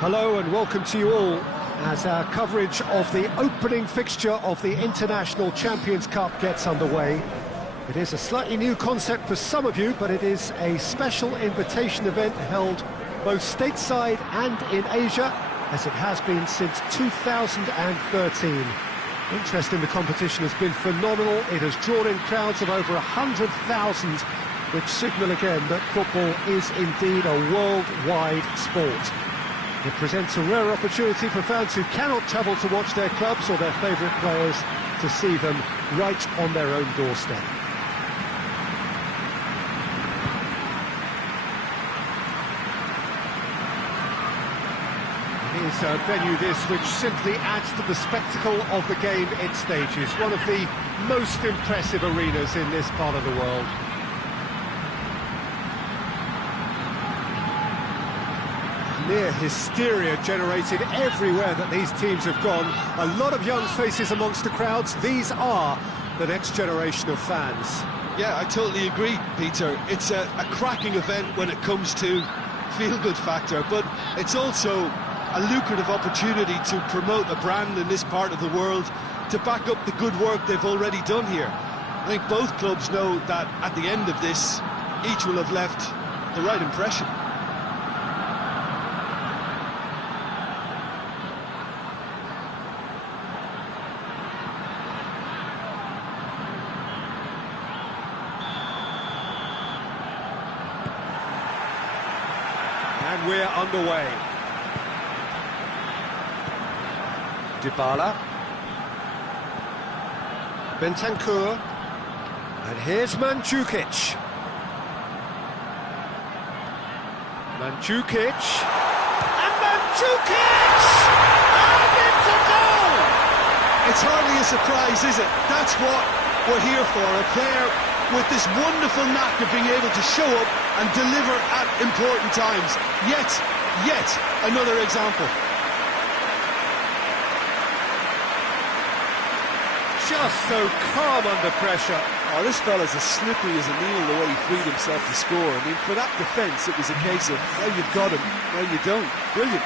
Hello and welcome to you all as our coverage of the opening fixture of the International Champions Cup gets underway. It is a slightly new concept for some of you, but it is a special invitation event held both stateside and in Asia, as it has been since 2013. Interest in the competition has been phenomenal. It has drawn in crowds of over 100,000, which signal again that football is indeed a worldwide sport. It presents a rare opportunity for fans who cannot travel to watch their clubs or their favourite players to see them right on their own doorstep. It is a venue this which simply adds to the spectacle of the game it stages. One of the most impressive arenas in this part of the world. Near hysteria generated everywhere that these teams have gone. A lot of young faces amongst the crowds. These are the next generation of fans. Yeah, I totally agree, Peter. It's a cracking event when it comes to feel-good factor, but it's also a lucrative opportunity to promote a brand in this part of the world, to back up the good work they've already done here. I think both clubs know that at the end of this, each will have left the right impression. And we're underway. Dybala. Bentancur. And here's Mandzukic. Mandzukic. And Mandzukic! And it's a goal! It's hardly a surprise, is it? That's what we're here for. A player with this wonderful knack of being able to show up and deliver at important times. Yet another example. Just so calm under pressure. Oh, this fella's as slippery as a needle the way he freed himself to score. I mean, for that defence, it was a case of, well, you've got him, well, you don't. Brilliant.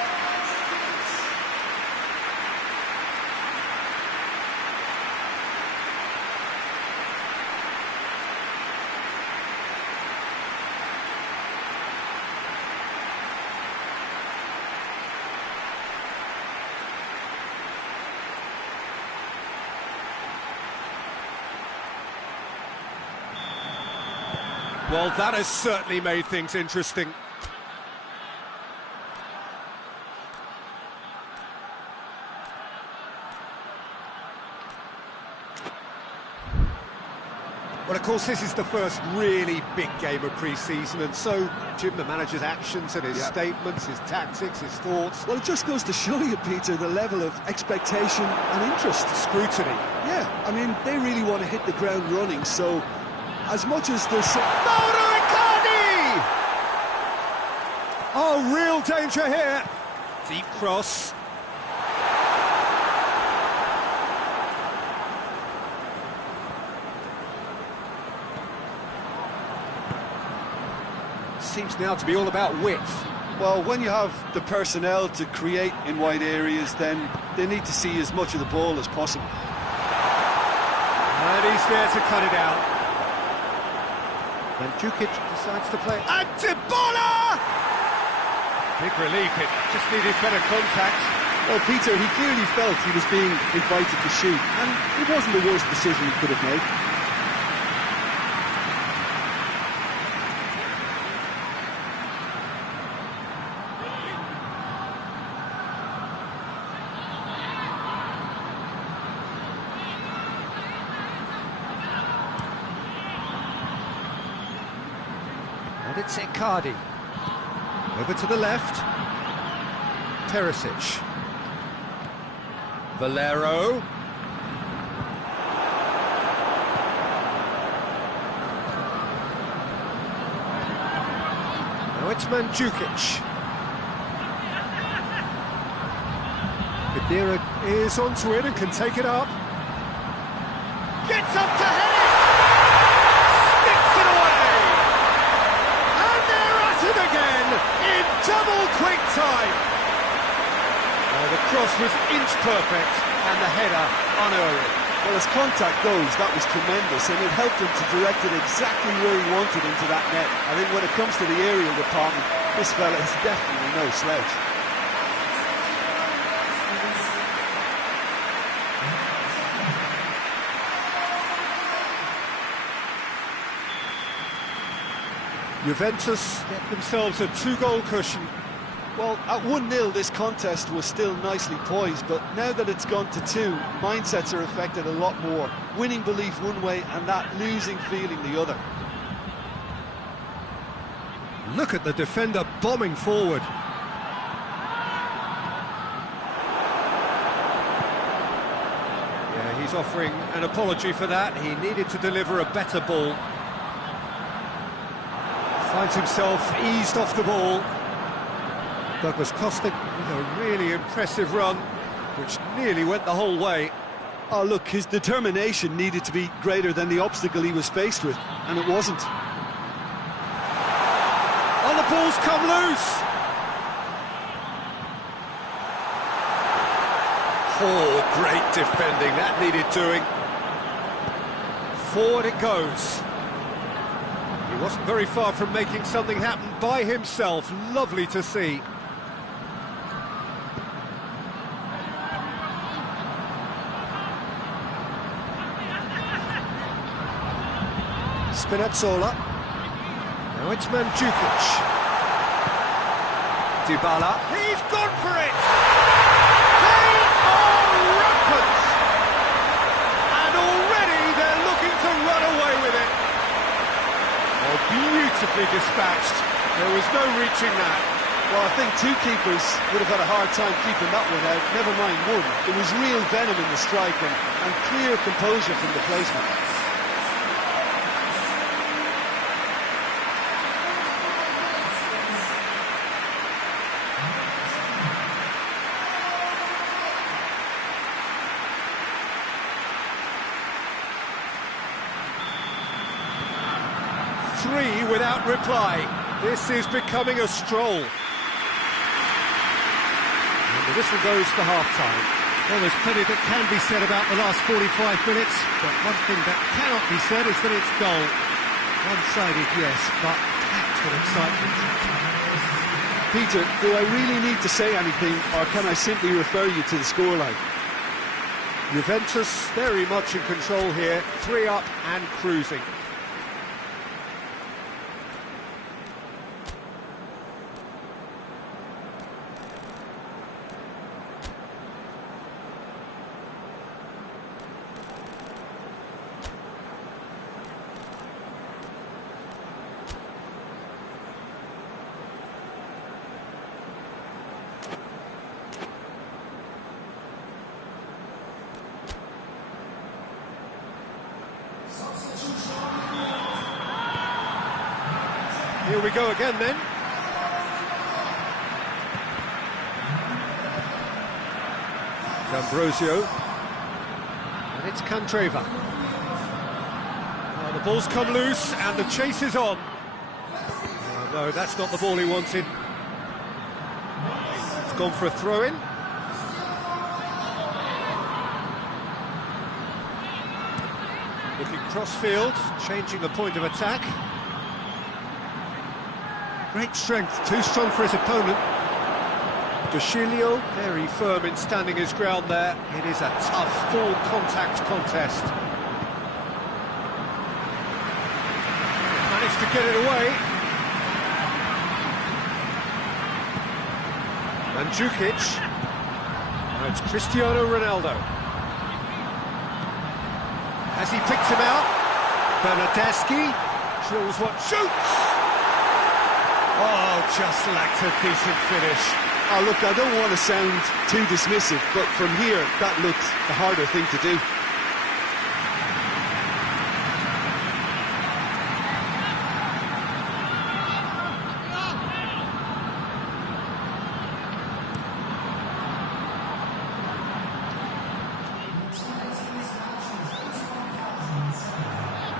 Well, that has certainly made things interesting. Well, of course, this is the first really big game of pre-season, and so, Jim, the manager's actions and his statements, his tactics, his thoughts... Well, it just goes to show you, Peter, the level of expectation and interest. Scrutiny. Yeah, I mean, they really want to hit the ground running, so as much as there's... Oh, real danger here. Deep cross. Seems now to be all about width. Well, when you have the personnel to create in wide areas, then they need to see as much of the ball as possible. And he's there to cut it out. Mandzukic decides to play. And Dybala! Big relief, it just needed better contact. Well, Peter, he clearly felt he was being invited to shoot, and it wasn't the worst decision he could have made. And it's Icardi. Over to the left. Perisic. Valero. Now it's Mandzukic. Khedira is onto it and can take it up. Gets up to head it! Sticks it away! And they're at it again in double quick time! The cross was inch perfect and the header unerring. Well, as contact goes, that was tremendous, and it helped him to direct it exactly where he wanted into that net. I think when it comes to the aerial department, this fella is definitely no slouch. Juventus get themselves a 2-goal cushion. Well, at 1-0 this contest was still nicely poised, but now that it's gone to 2, mindsets are affected a lot more. Winning belief one way and that losing feeling the other. Look at the defender bombing forward. Yeah, he's offering an apology for that. He needed to deliver a better ball. Finds himself eased off the ball. Douglas Costa with a really impressive run, which nearly went the whole way. Oh, look, his determination needed to be greater than the obstacle he was faced with, and it wasn't. Oh, the ball's come loose! Oh, great defending, that needed doing. Forward it goes. He wasn't very far from making something happen by himself. Lovely to see. Spinazzola. Now it's Mandzukic. Dybala. He's gone for it! They are rampant! And already they're looking to run away with it. Oh, beautifully dispatched. There was no reaching that. Well, I think two keepers would have had a hard time keeping that one out, never mind one. There was real venom in the strike and clear composure from the placement. Three without reply. This is becoming a stroll. And the whistle goes for half-time. Well, there's plenty that can be said about the last 45 minutes, but one thing that cannot be said is that it's dull. One-sided, yes, but packed with excitement. Peter, do I really need to say anything, or can I simply refer you to the scoreline? Juventus very much in control here, 3 up and cruising. Here we go again then. D'Ambrosio. And it's Candreva. Oh, the ball's come loose and the chase is on. Oh, no, that's not the ball he wanted. It's gone for a throw-in. Looking cross-field, changing the point of attack. Great strength, too strong for his opponent. Dushilio, very firm in standing his ground there. It is a tough, full-contact contest. Managed to get it away. Mandzukic. Now it's Cristiano Ronaldo. Has he picked him out? Bernardeschi drills one, shoots! Oh, just lacked a decent finish. Oh, look, I don't want to sound too dismissive, but from here, that looked the harder thing to do.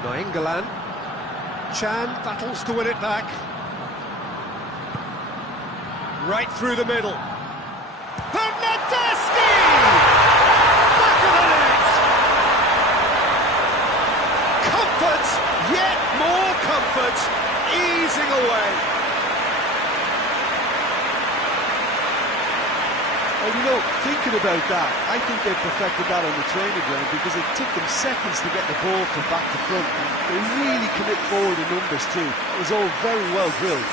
Nainggolan. Chan battles to win it back. Right through the middle. Bernardeschi! Back of the net! Comfort, yet more comfort, easing away. Well, you know, thinking about that, I think they perfected that on the training ground because it took them seconds to get the ball from back to front. They really commit forward in numbers too. It was all very well drilled.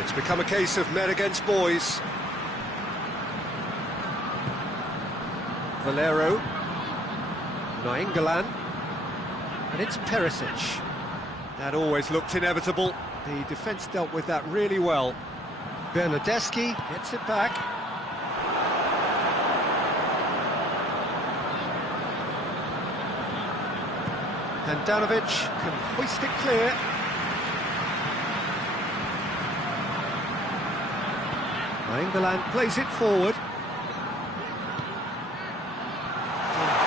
It's become a case of men against boys. Valero. Nainggolan, and it's Perisic. That always looked inevitable. The defence dealt with that really well. Bernardeschi gets it back. Handanovic can hoist it clear. Nainggolan plays it forward.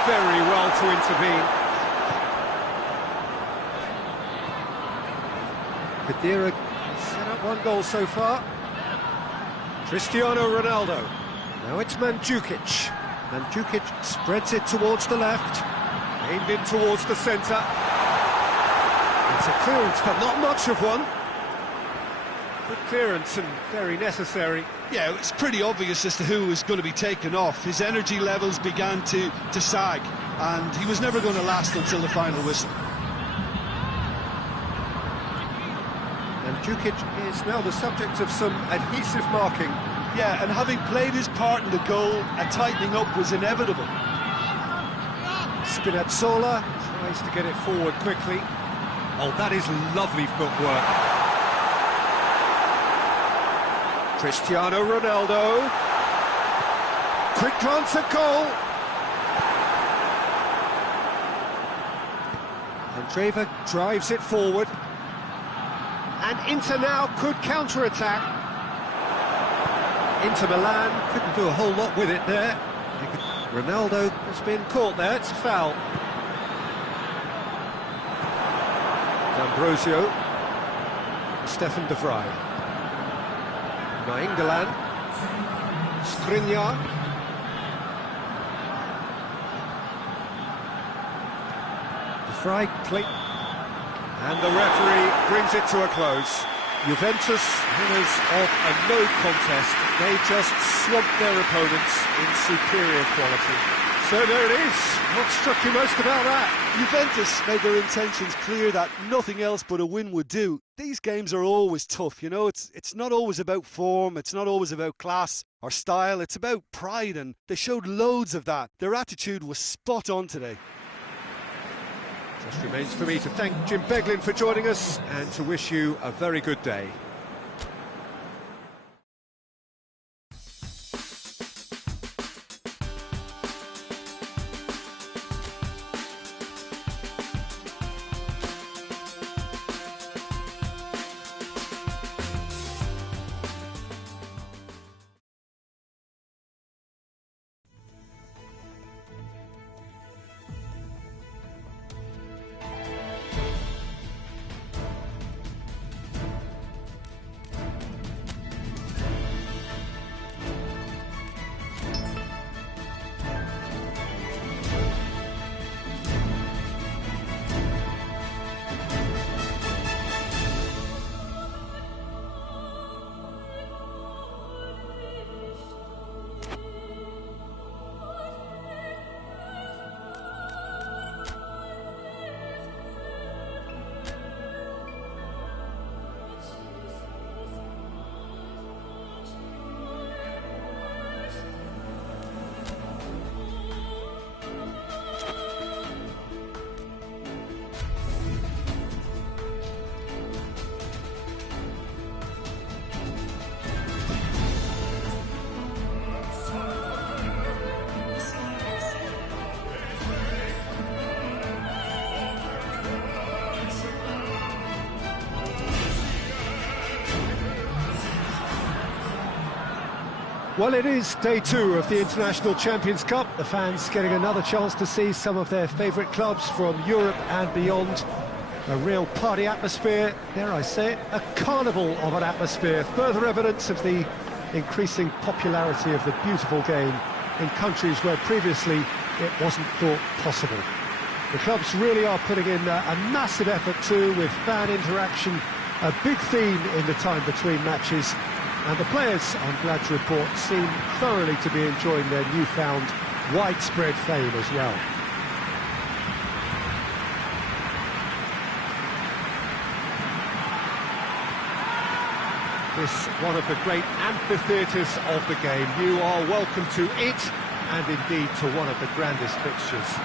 Very well to intervene. Khedira set up one goal so far. Cristiano Ronaldo. Now it's Mandzukic. Mandzukic spreads it towards the left. Aimed in towards the centre. It's a clearance, but not much of one. Good clearance and very necessary. Yeah, it's pretty obvious as to who was going to be taken off. His energy levels began to sag, and he was never going to last until the final whistle. And Mandzukic is now the subject of some adhesive marking. Yeah, and having played his part in the goal, a tightening up was inevitable. Spinazzola tries to get it forward quickly. Oh, that is lovely footwork. Cristiano Ronaldo. Quick glance at goal. Andreva drives it forward. And Inter now could counter-attack. Inter Milan couldn't do a whole lot with it there. Ronaldo has been caught there, it's a foul. D'Ambrosio. Stefan de Vrij. Nainggolan, Skriniar. De Vrij play, and the referee brings it to a close. Juventus, winners of a no contest, they just swamped their opponents in superior quality. So there it is. What struck you most about that? Juventus made their intentions clear that nothing else but a win would do. These games are always tough, you know, it's not always about form, it's not always about class or style, it's about pride, and they showed loads of that. Their attitude was spot on today. Just remains for me to thank Jim Beglin for joining us and to wish you a very good day. Well, it is day 2 of the International Champions Cup. The fans getting another chance to see some of their favourite clubs from Europe and beyond. A real party atmosphere, dare I say it, a carnival of an atmosphere. Further evidence of the increasing popularity of the beautiful game in countries where previously it wasn't thought possible. The clubs really are putting in a massive effort too, with fan interaction, a big theme in the time between matches. And the players, I'm glad to report, seem thoroughly to be enjoying their newfound widespread fame as well. This one of the great amphitheatres of the game. You are welcome to it, and indeed to one of the grandest fixtures.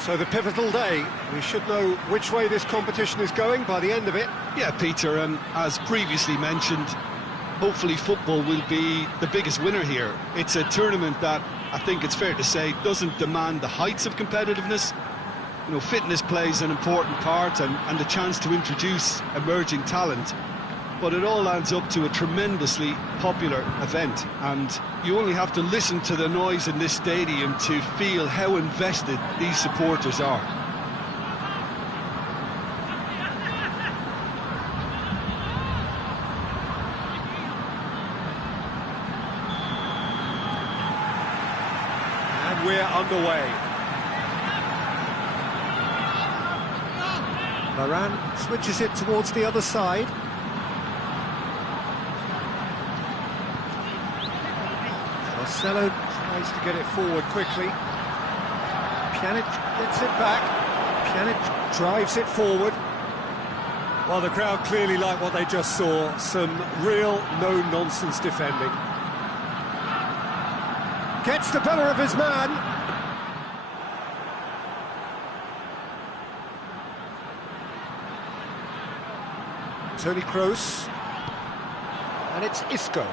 So the pivotal day, we should know which way this competition is going by the end of it. Yeah, Peter, and as previously mentioned, hopefully football will be the biggest winner here. It's a tournament that, I think it's fair to say, doesn't demand the heights of competitiveness. You know, fitness plays an important part and the chance to introduce emerging talent. But it all adds up to a tremendously popular event, and you only have to listen to the noise in this stadium to feel how invested these supporters are. And we're underway. Varane switches it towards the other side. Marcelo tries to get it forward quickly. Pjanic gets it back. Pjanic drives it forward. Well, the crowd clearly like what they just saw. Some real no-nonsense defending. Gets the better of his man. Toni Kroos. And it's Isco.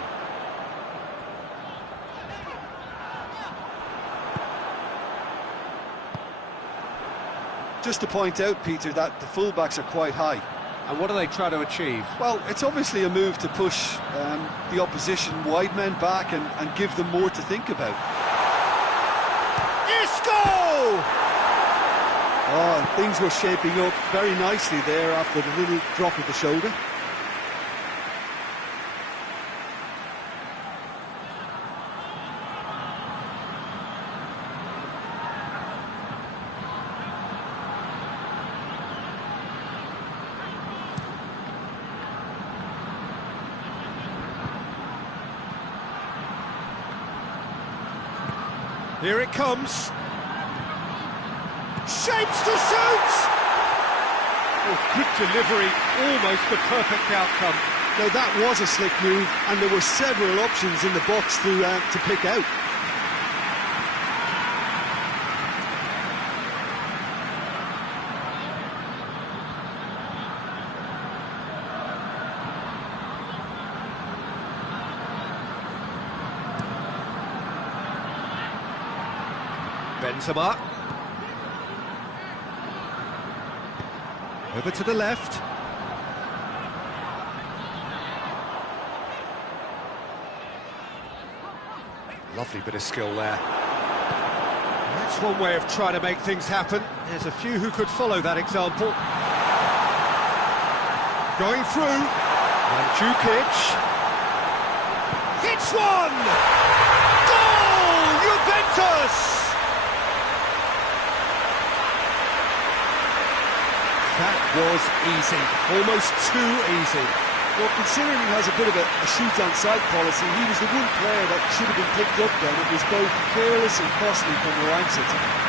Just to point out, Peter, that the fullbacks are quite high. And what do they try to achieve? Well, it's obviously a move to push the opposition wide men back and give them more to think about. Isco! Oh, things were shaping up very nicely there after the little drop of the shoulder. Here it comes. Shapes to shoot! Oh, good delivery, almost the perfect outcome. Now that was a slick move, and there were several options in the box to pick out. Benzema. Over to the left. Lovely bit of skill there. That's one way of trying to make things happen. There's a few who could follow that example. Going through. Mandzukic. Hits one! Goal! Juventus! That was easy, almost too easy. Well, considering he has a bit of a shoot-on-sight policy, he was the one player that should have been picked up then. It was both careless and costly from the ranks of it.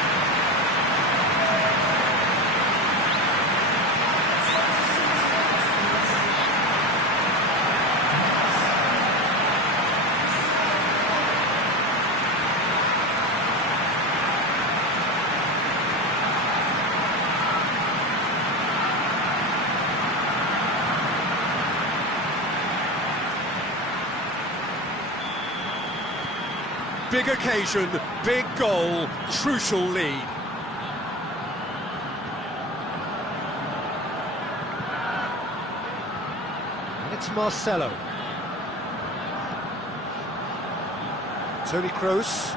Big occasion, big goal, crucial lead. It's Marcelo. Toni Kroos.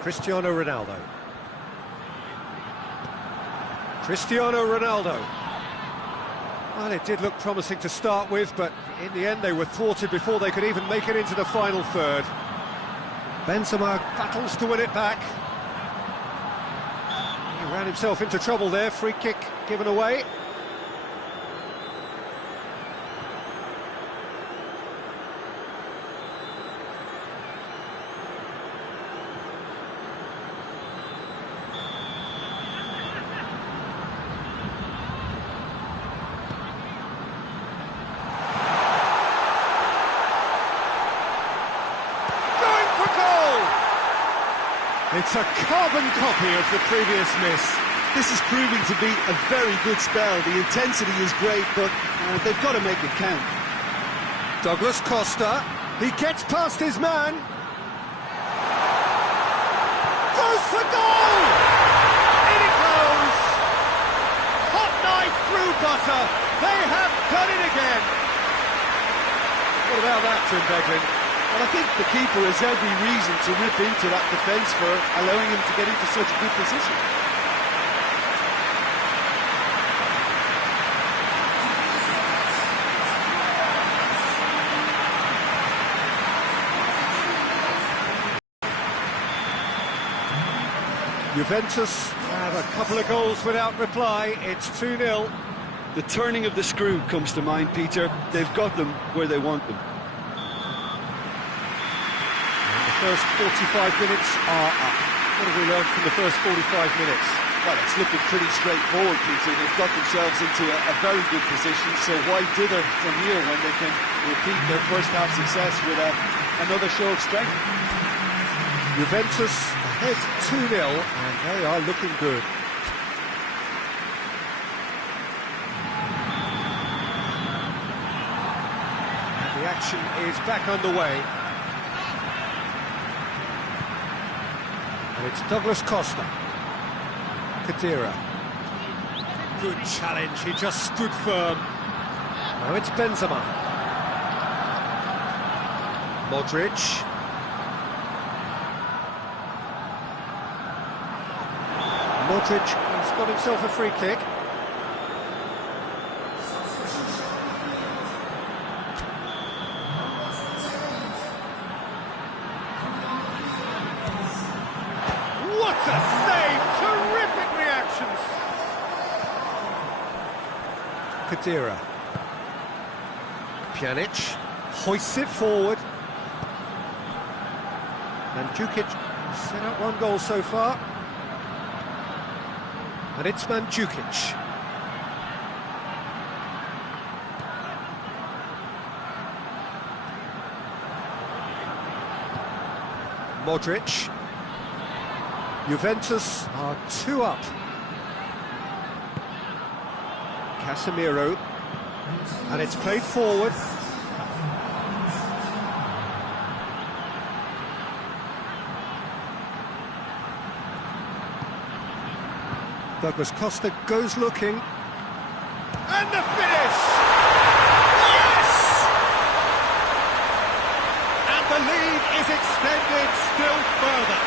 Cristiano Ronaldo. Cristiano Ronaldo. Well, it did look promising to start with, but in the end they were thwarted before they could even make it into the final third. Benzema battles to win it back. He ran himself into trouble there, free kick given away. It's a carbon copy of the previous miss. This is proving to be a very good spell. The intensity is great, but they've got to make it count. Douglas Costa, he gets past his man. Goes for goal! In it goes! Hot knife through butter. They have done it again. What about that, Jim Beglin? Well, I think the keeper has every reason to rip into that defence for allowing him to get into such a good position. Juventus have a couple of goals without reply. It's 2-0. The turning of the screw comes to mind, Peter. They've got them where they want them. First 45 minutes are up. What have we learned from the first 45 minutes? Well, it's looking pretty straightforward, Peter. They've got themselves into a very good position, so why dither from here when they can repeat their first half success with another show of strength? Juventus ahead 2-0, and they are looking good. And the action is back underway. It's Douglas Costa. Khedira. Good challenge, he just stood firm. Now it's Benzema. Modric. Modric has got himself a free kick. What a save! Terrific reactions! Khedira. Pjanic hoists it forward. And Mandzukic set up one goal so far. And it's Mandzukic. Modric. Juventus are 2 up. Casemiro, and it's played forward. Douglas Costa goes looking. And the finish! Yes! And the lead is extended still further.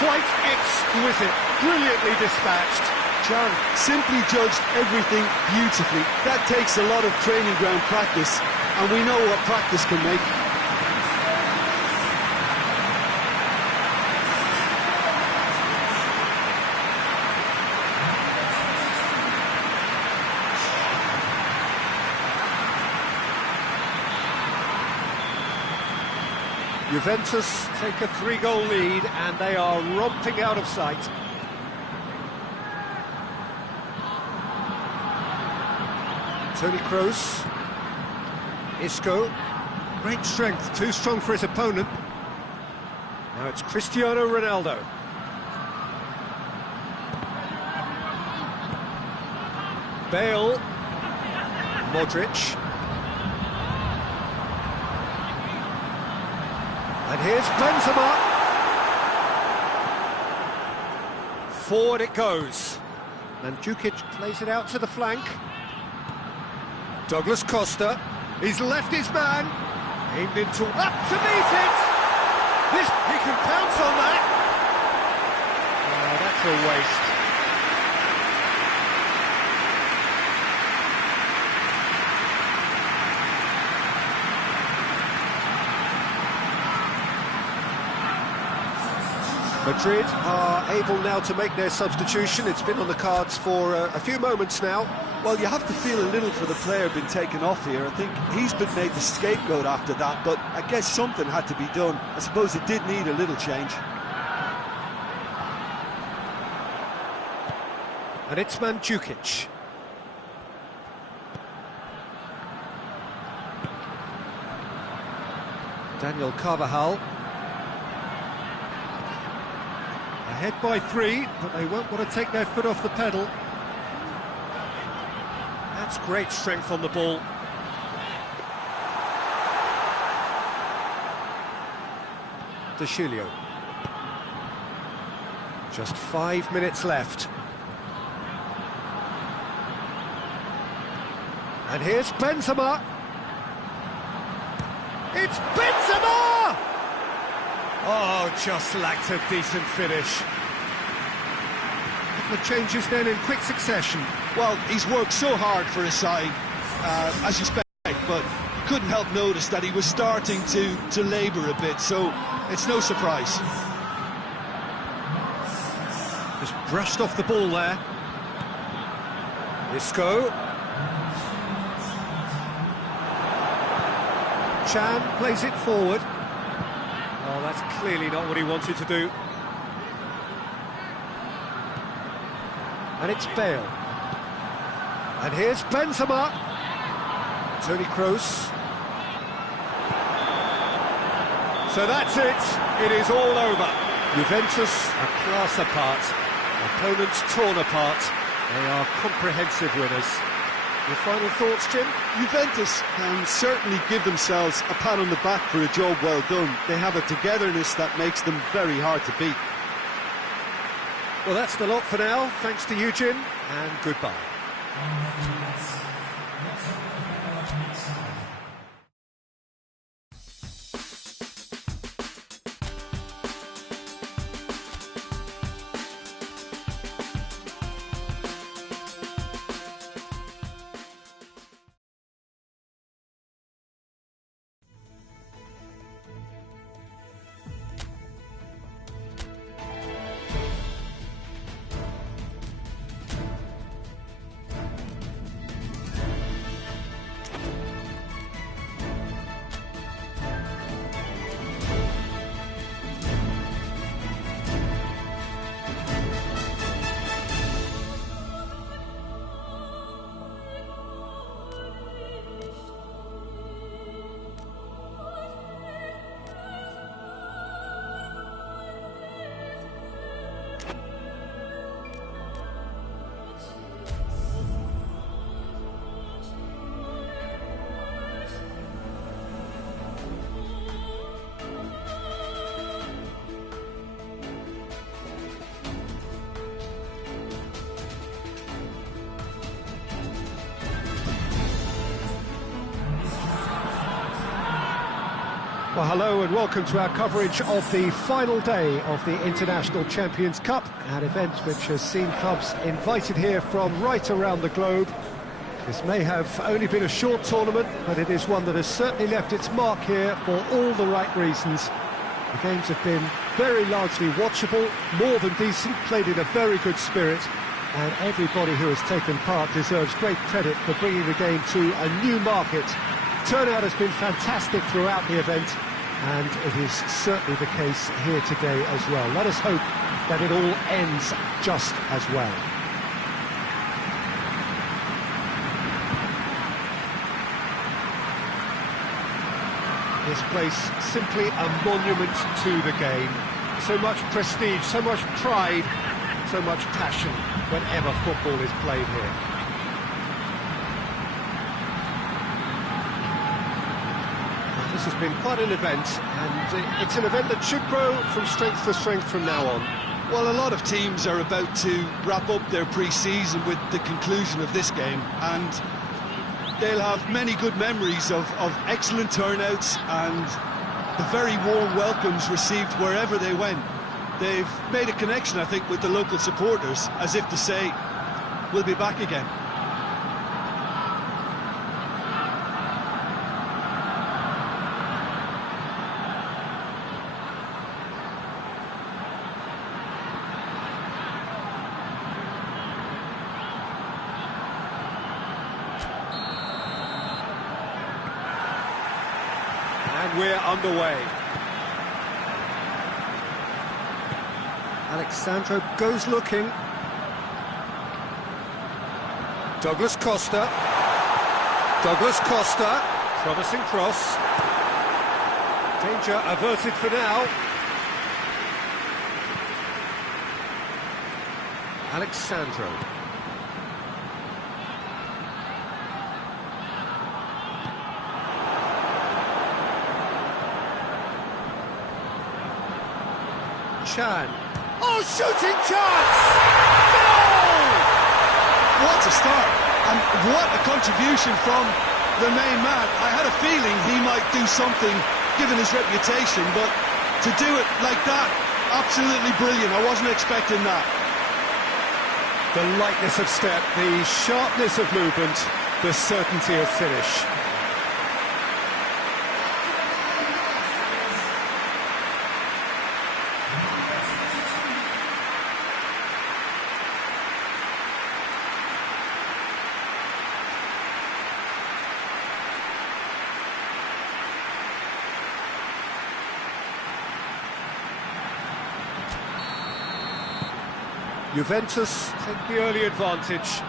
Quite exquisite, brilliantly dispatched. John simply judged everything beautifully. That takes a lot of training ground practice, and we know what practice can make. Juventus take a 3-goal lead, and they are romping out of sight. Toni Kroos. Isco. Great strength, too strong for his opponent. Now it's Cristiano Ronaldo. Bale. Modric. And here's Benzema. Forward it goes. And Mandzukic plays it out to the flank. Douglas Costa. He's left his man. Aimed into... Up to meet it! He can pounce on that. Oh, that's a waste. Madrid are able now to make their substitution. It's been on the cards for a few moments now. Well, you have to feel a little for the player being taken off here. I think he's been made the scapegoat after that, but I guess something had to be done. I suppose it did need a little change. And it's Mandzukic. Daniel Carvajal. Ahead by 3, but they won't want to take their foot off the pedal. That's great strength on the ball. De Julio. Just 5 minutes left. And here's Benzema. It's Benzema! Oh, just lacked a decent finish. The changes then in quick succession. Well, he's worked so hard for his side, as you expect, but couldn't help notice that he was starting to labour a bit, so it's no surprise. Just brushed off the ball there. Isco. Chan plays it forward. Oh, that's clearly not what he wanted to do. And it's Bale. And here's Benzema. Toni Kroos. So that's it. It is all over. Juventus are class apart. Opponents torn apart. They are comprehensive winners. Your final thoughts, Jim? Juventus can certainly give themselves a pat on the back for a job well done. They have a togetherness that makes them very hard to beat. Well, that's the lot for now. Thanks to you, Jim, and goodbye. Well, hello and welcome to our coverage of the final day of the International Champions Cup, an event which has seen clubs invited here from right around the globe. This may have only been a short tournament, but it is one that has certainly left its mark here for all the right reasons. The games have been very largely watchable, more than decent, played in a very good spirit, and everybody who has taken part deserves great credit for bringing the game to a new market. Turnout has been fantastic throughout the event, and it is certainly the case here today as well. Let us hope that it all ends just as well. This place simply a monument to the game. So much prestige, so much pride, so much passion whenever football is played here. has been quite an event, and it's an event that should grow from strength to strength from now on. Well, a lot of teams are about to wrap up their pre-season with the conclusion of this game, and they'll have many good memories of excellent turnouts and the very warm welcomes received wherever they went. They've made a connection, I think, with the local supporters, as if to say, we'll be back again. And we're underway. Alexandro goes looking. Douglas Costa. Douglas Costa. Promising cross. Danger averted for now. Alexandro. Chan. Oh, shooting chance! Goal! What a start, and what a contribution from the main man. I had a feeling he might do something, given his reputation, but to do it like that, absolutely brilliant. I wasn't expecting that. The lightness of step, the sharpness of movement, the certainty of finish. Juventus take the early advantage.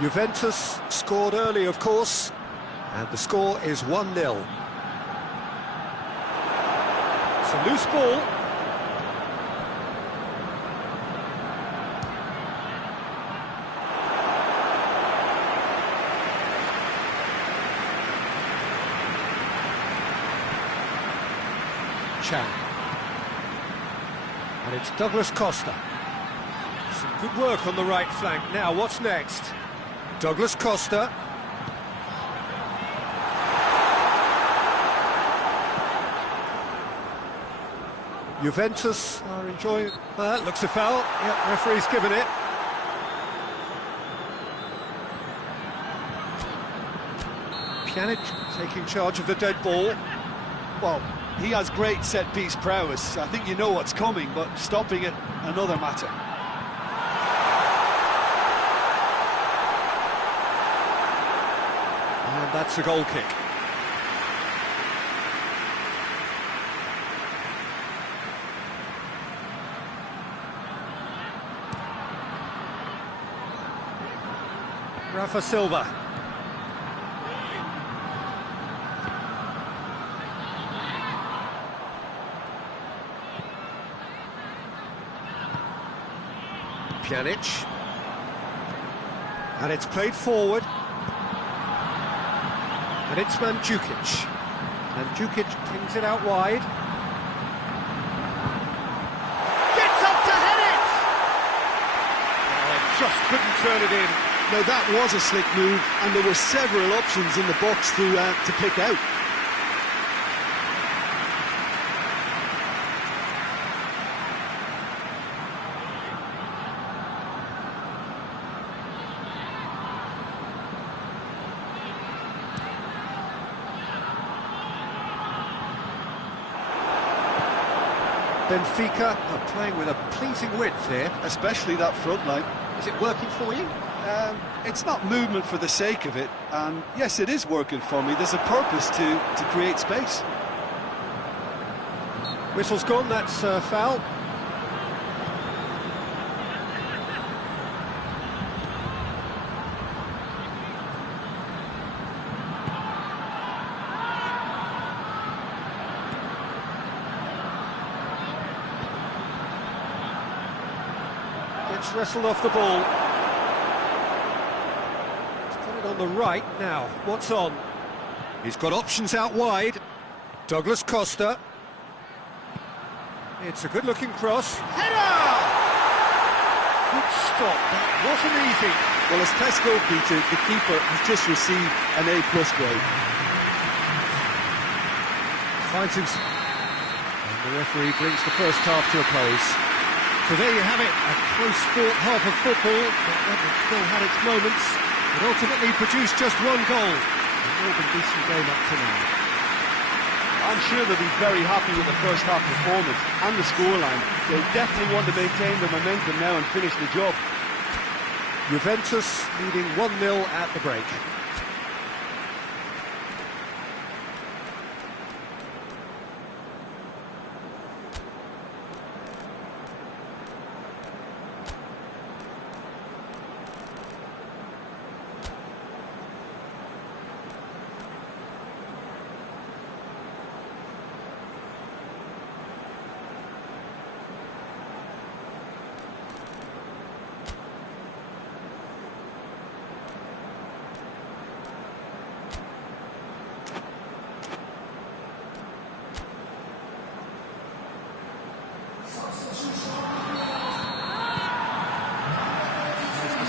Juventus scored early, of course, and the score is 1-0. It's a loose ball. Chan. And it's Douglas Costa. Some good work on the right flank. Now, what's next? Douglas Costa. Juventus are enjoying... looks a foul. Yep, referee's given it. Pjanic taking charge of the dead ball. Well, he has great set-piece prowess. I think you know what's coming, but stopping it, another matter. And that's a goal kick. Rafa Silva. Pjanic, and it's played forward, and it's Mandzukic, and Mandzukic pings it out wide, gets up to head it, oh, just couldn't turn it in. Now that was a slick move, and there were several options in the box to pick out. Benfica are playing with a pleasing width here. Especially that front line. Is it working for you? It's not movement for the sake of it, and yes, it is working for me. There's a purpose to create space. Whistle's gone, that's foul. wrestled off the ball. He's put it on the right now. What's on? He's got options out wide. Douglas Costa. It's a good-looking cross. Header! Good stop. That wasn't easy. Well, as Tesco, Peter, the keeper has just received an A+ grade. Finds him. And the referee brings the first half to a close. So there you have it, a close-fought half of football, but one that still had its moments. It ultimately produced just one goal. A more than decent game up to now. I'm sure they'll be very happy with the first half performance and the scoreline. They'll definitely want to maintain the momentum now and finish the job. Juventus leading 1-0 at the break.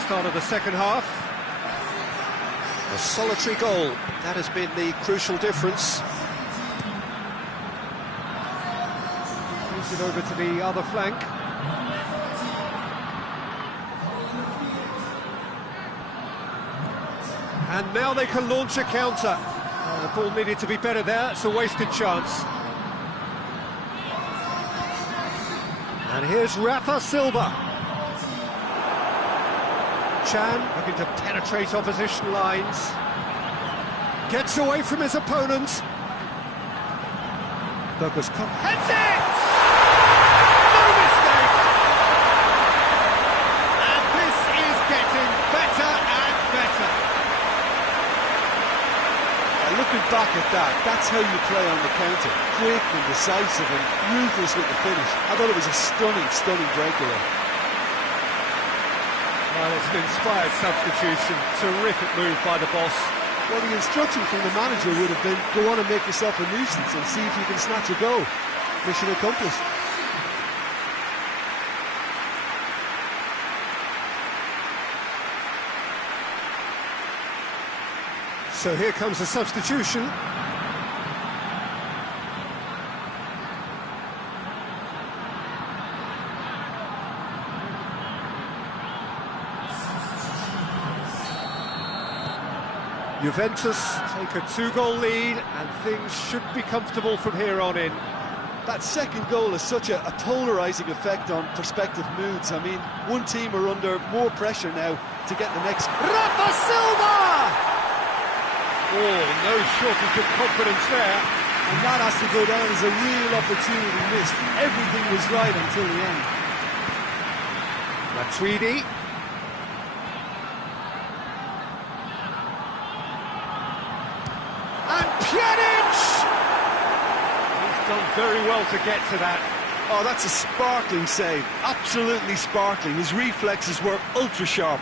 Start of the second half. A solitary goal, that has been the crucial difference. Moves it over to the other flank. And now they can launch a counter. The ball needed to be better there, it's a wasted chance. And here's Rafa Silva. Chan looking to penetrate opposition lines. Gets away from his opponent. Douglas heads it! No mistake! And this is getting better and better. Looking back at that, that's how you play on the counter. Quick and decisive and ruthless with the finish. I thought it was a stunning breakaway. Well, it's an inspired substitution. Terrific move by the boss. Well, the instruction from the manager would have been, go on and make yourself a nuisance and see if you can snatch a goal. Mission accomplished. So here comes the substitution. Juventus take a 2-goal lead and things should be comfortable from here on in. That second goal has such a polarising effect on prospective moods. I mean, one team are under more pressure now to get the next. Rafa Silva! Oh, no shortage of confidence there. And that has to go down as a real opportunity missed. Everything was right until the end. Matuidi. And Pjanic! He's done very well to get to that. Oh, that's a sparkling save. Absolutely sparkling. His reflexes were ultra sharp.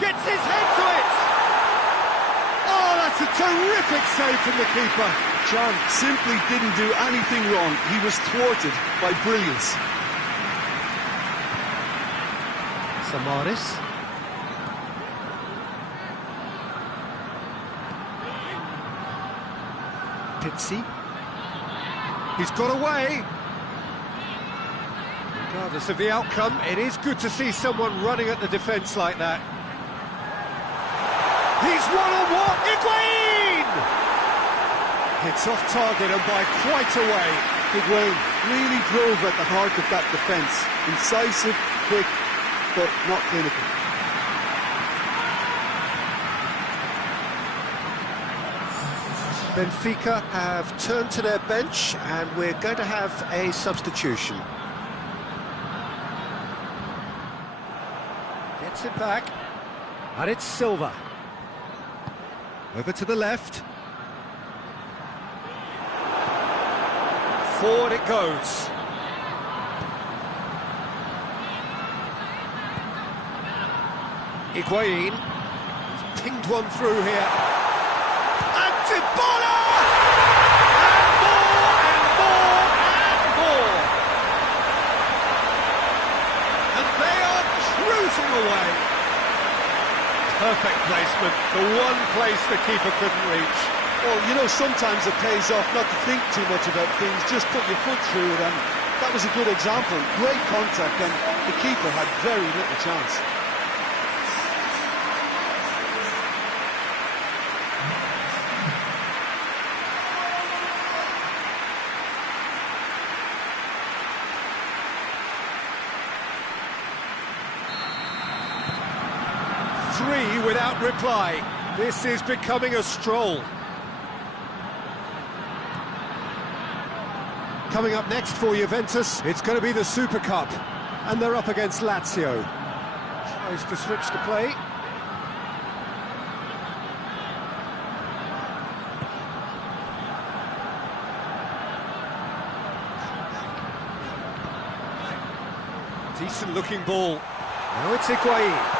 Gets his head to it! Oh, that's a terrific save from the keeper. John simply didn't do anything wrong. He was thwarted by brilliance. Samaris. Pizzi. He's got away. Regardless of the outcome, it is good to see someone running at the defence like that. He's one-on-one. Higuain! It's off target and by quite a way. Higuain really drove at the heart of that defence. Incisive, quick, but not clinical. Benfica have turned to their bench, and we're going to have a substitution. Gets it back, and it's Silva. Over to the left. Forward it goes. Higuain. He's pinged one through here. And Dybala! And more, and more, and more! And they are cruising away. Perfect placement, the one place the keeper couldn't reach. Well, you know, sometimes it pays off not to think too much about things, just put your foot through it, and that was a good example. Great contact, and the keeper had very little chance. Three without reply. This is becoming a stroll. Coming up next for Juventus, it's going to be the Super Cup, and they're up against Lazio. Tries to switch the play. Decent looking ball. Now it's Higuain.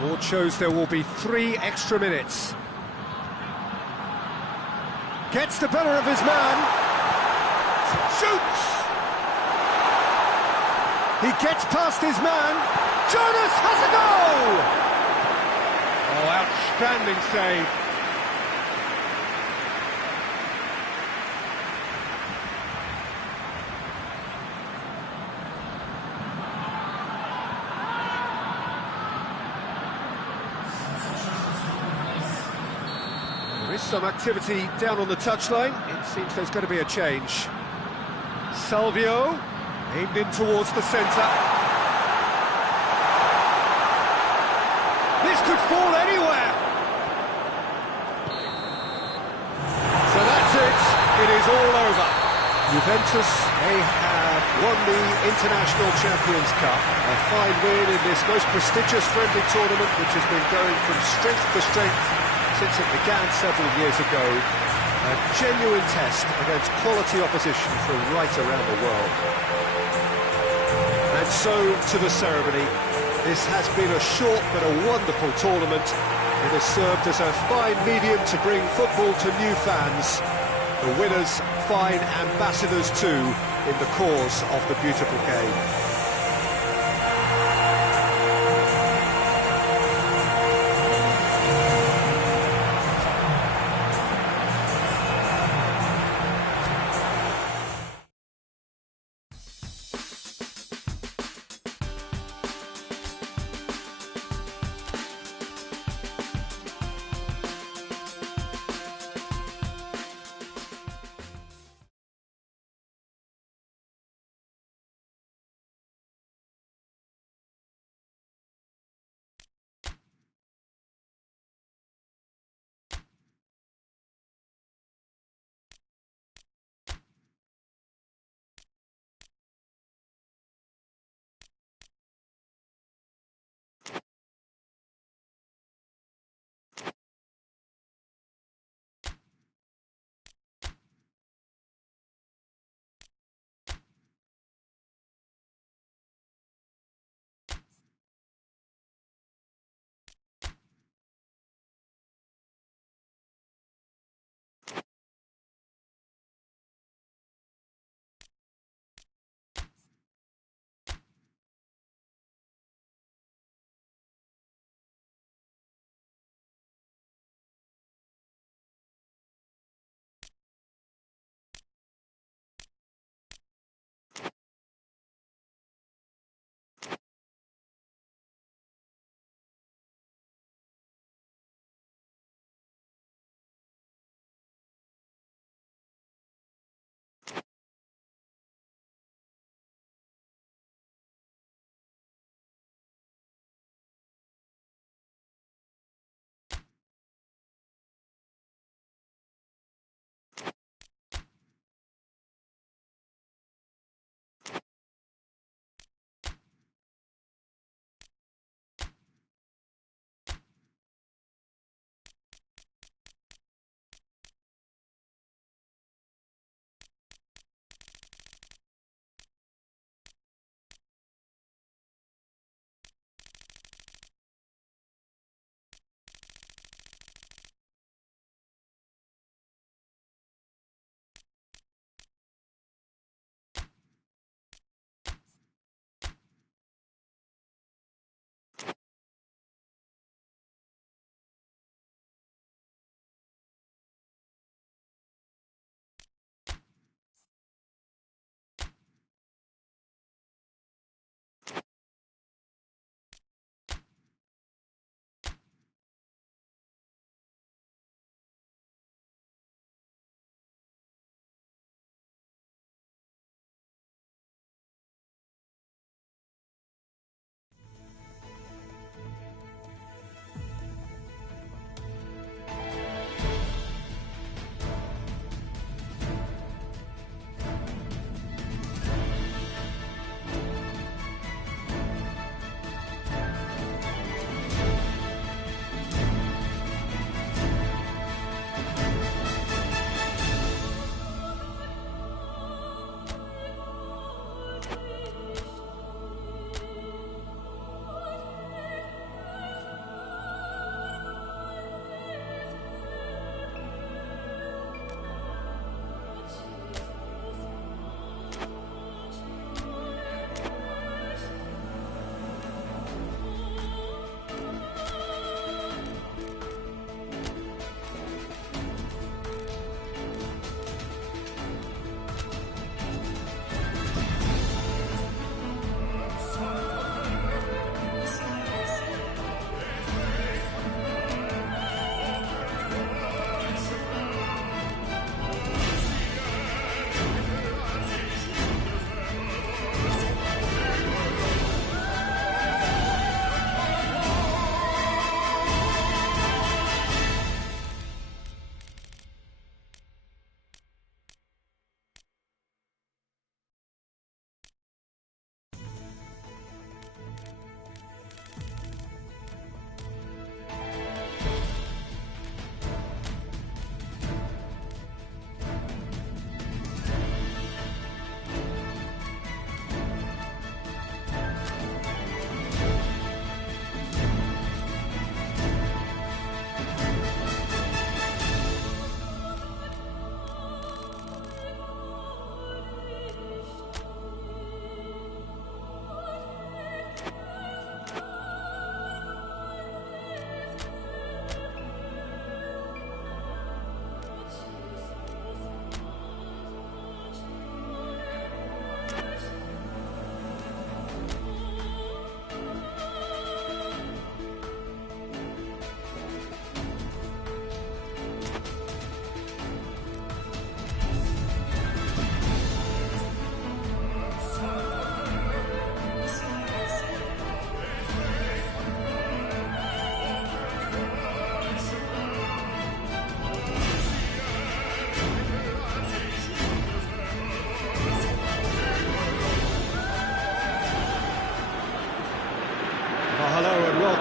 Board shows there will be 3 extra minutes. Gets the better of his man. Shoots! He gets past his man. Jonas has a goal! Oh, outstanding save. There is some activity down on the touchline. It seems there's going to be a change. Salvio, aimed in towards the centre. This could fall anywhere. So that's it. It is all over. Juventus, they have won the International Champions Cup. A fine win in this most prestigious friendly tournament, which has been going from strength to strength since it began several years ago. A genuine test against quality opposition from right around the world. And so to the ceremony. This has been a short but a wonderful tournament. It has served as a fine medium to bring football to new fans. The winners, fine ambassadors too, in the cause of the beautiful game.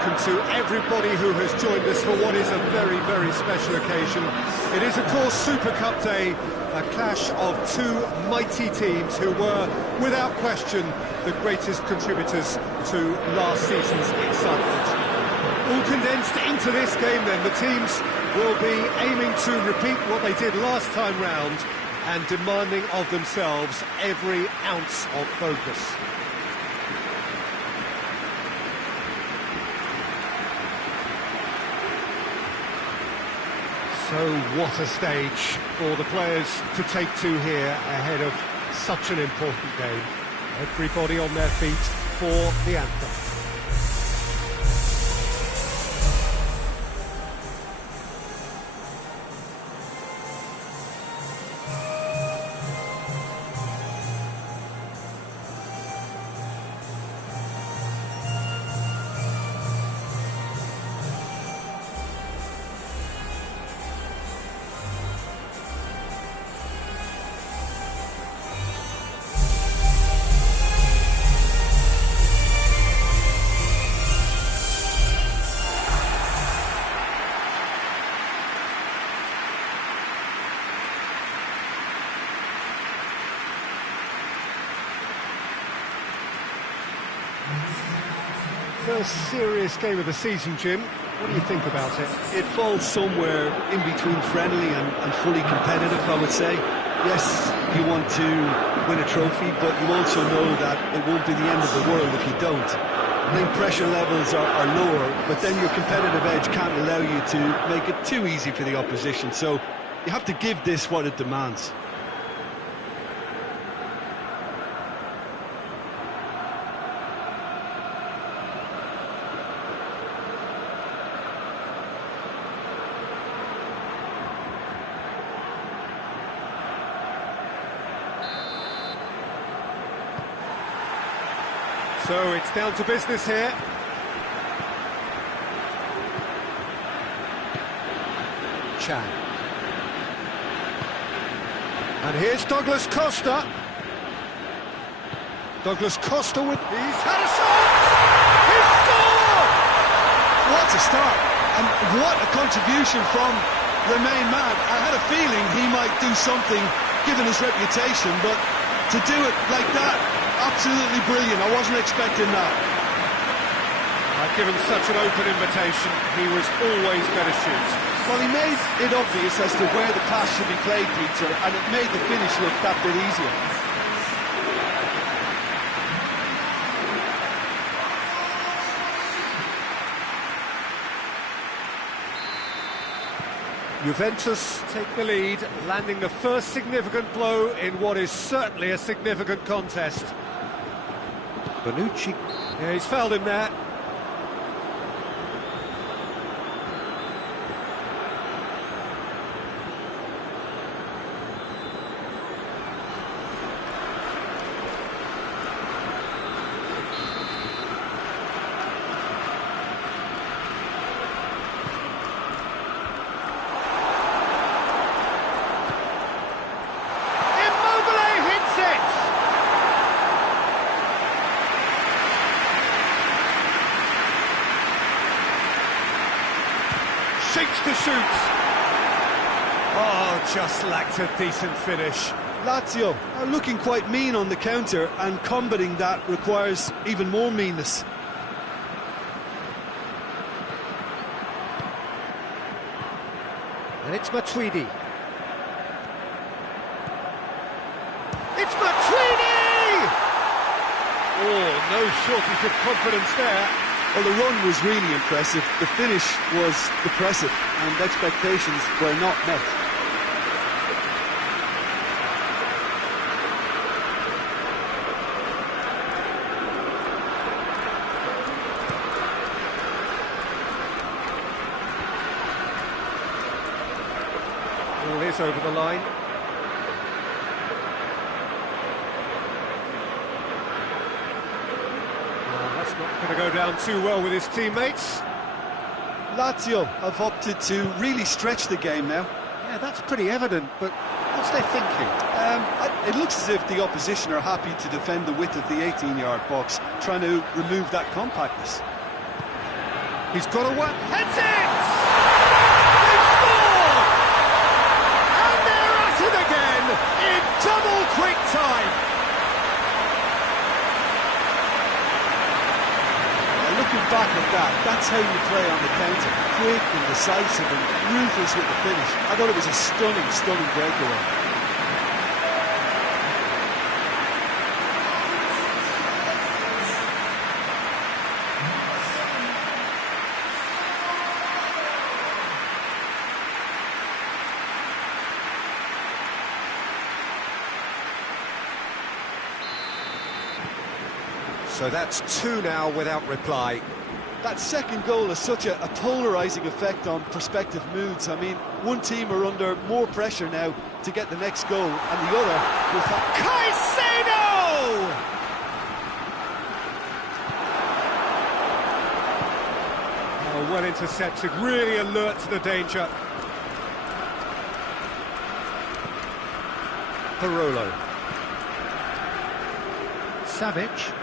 welcome to everybody who has joined us for what is a very, very special occasion. It is, of course, Super Cup Day, a clash of two mighty teams who were, without question, the greatest contributors to last season's excitement. All condensed into this game then, the teams will be aiming to repeat what they did last time round and demanding of themselves every ounce of focus. So what a stage for the players to take to here ahead of such an important game. Everybody on their feet for the anthem. First serious game of the season, Jim. What do you think about it? It falls somewhere in between friendly and fully competitive, I would say. Yes, you want to win a trophy, but you also know that it won't be the end of the world if you don't. I think pressure levels are lower, but then your competitive edge can't allow you to make it too easy for the opposition, so you have to give this what it demands. So it's down to business here. Chan. And here's Douglas Costa. Douglas Costa with... He's had a shot! He's scored! What a start! And what a contribution from the main man. I had a feeling he might do something, given his reputation, but to do it like that, absolutely brilliant. I wasn't expecting that. Given such an open invitation, he was always going to shoot. Well, he made it obvious as to where the pass should be played, Peter, and it made the finish look that bit easier. Juventus take the lead, landing the first significant blow in what is certainly a significant contest. Bonucci. Yeah, he's fouled him there. Shakes to shoot. Oh, just lacked a decent finish. Lazio are looking quite mean on the counter, and combating that requires even more meanness. And it's Matuidi. It's Matuidi! Oh, no shortage of confidence there. Well, the run was really impressive, the finish was depressive, and expectations were not met. Ball is over the line. Not going to go down too well with his teammates. Lazio have opted to really stretch the game now. Yeah, that's pretty evident, but what's their thinking? It looks as if the opposition are happy to defend the width of the 18-yard box, trying to remove that compactness. He's got to work. Heads it! They've scored! And they're at it again in double quick time. Looking back at that, that's how you play on the counter. Quick and decisive and ruthless with the finish. I thought it was a stunning, stunning breakaway. So that's 2 now without reply. That second goal has such a polarising effect on prospective moods. I mean, one team are under more pressure now to get the next goal, and the other will Caicedo! Oh, well intercepted, really alert to the danger. Parolo. Savic.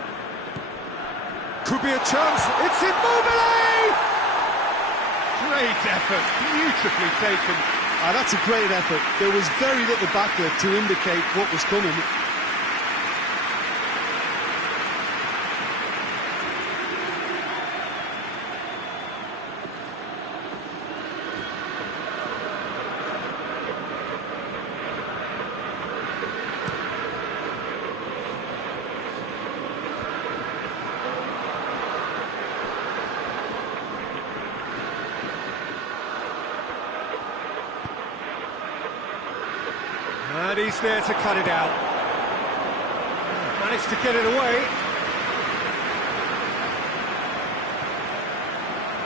Could be a chance, it's Immobile! Great effort, beautifully taken. that's a great effort. There was very little backlift to indicate what was coming. And he's there to cut it out. Managed to get it away.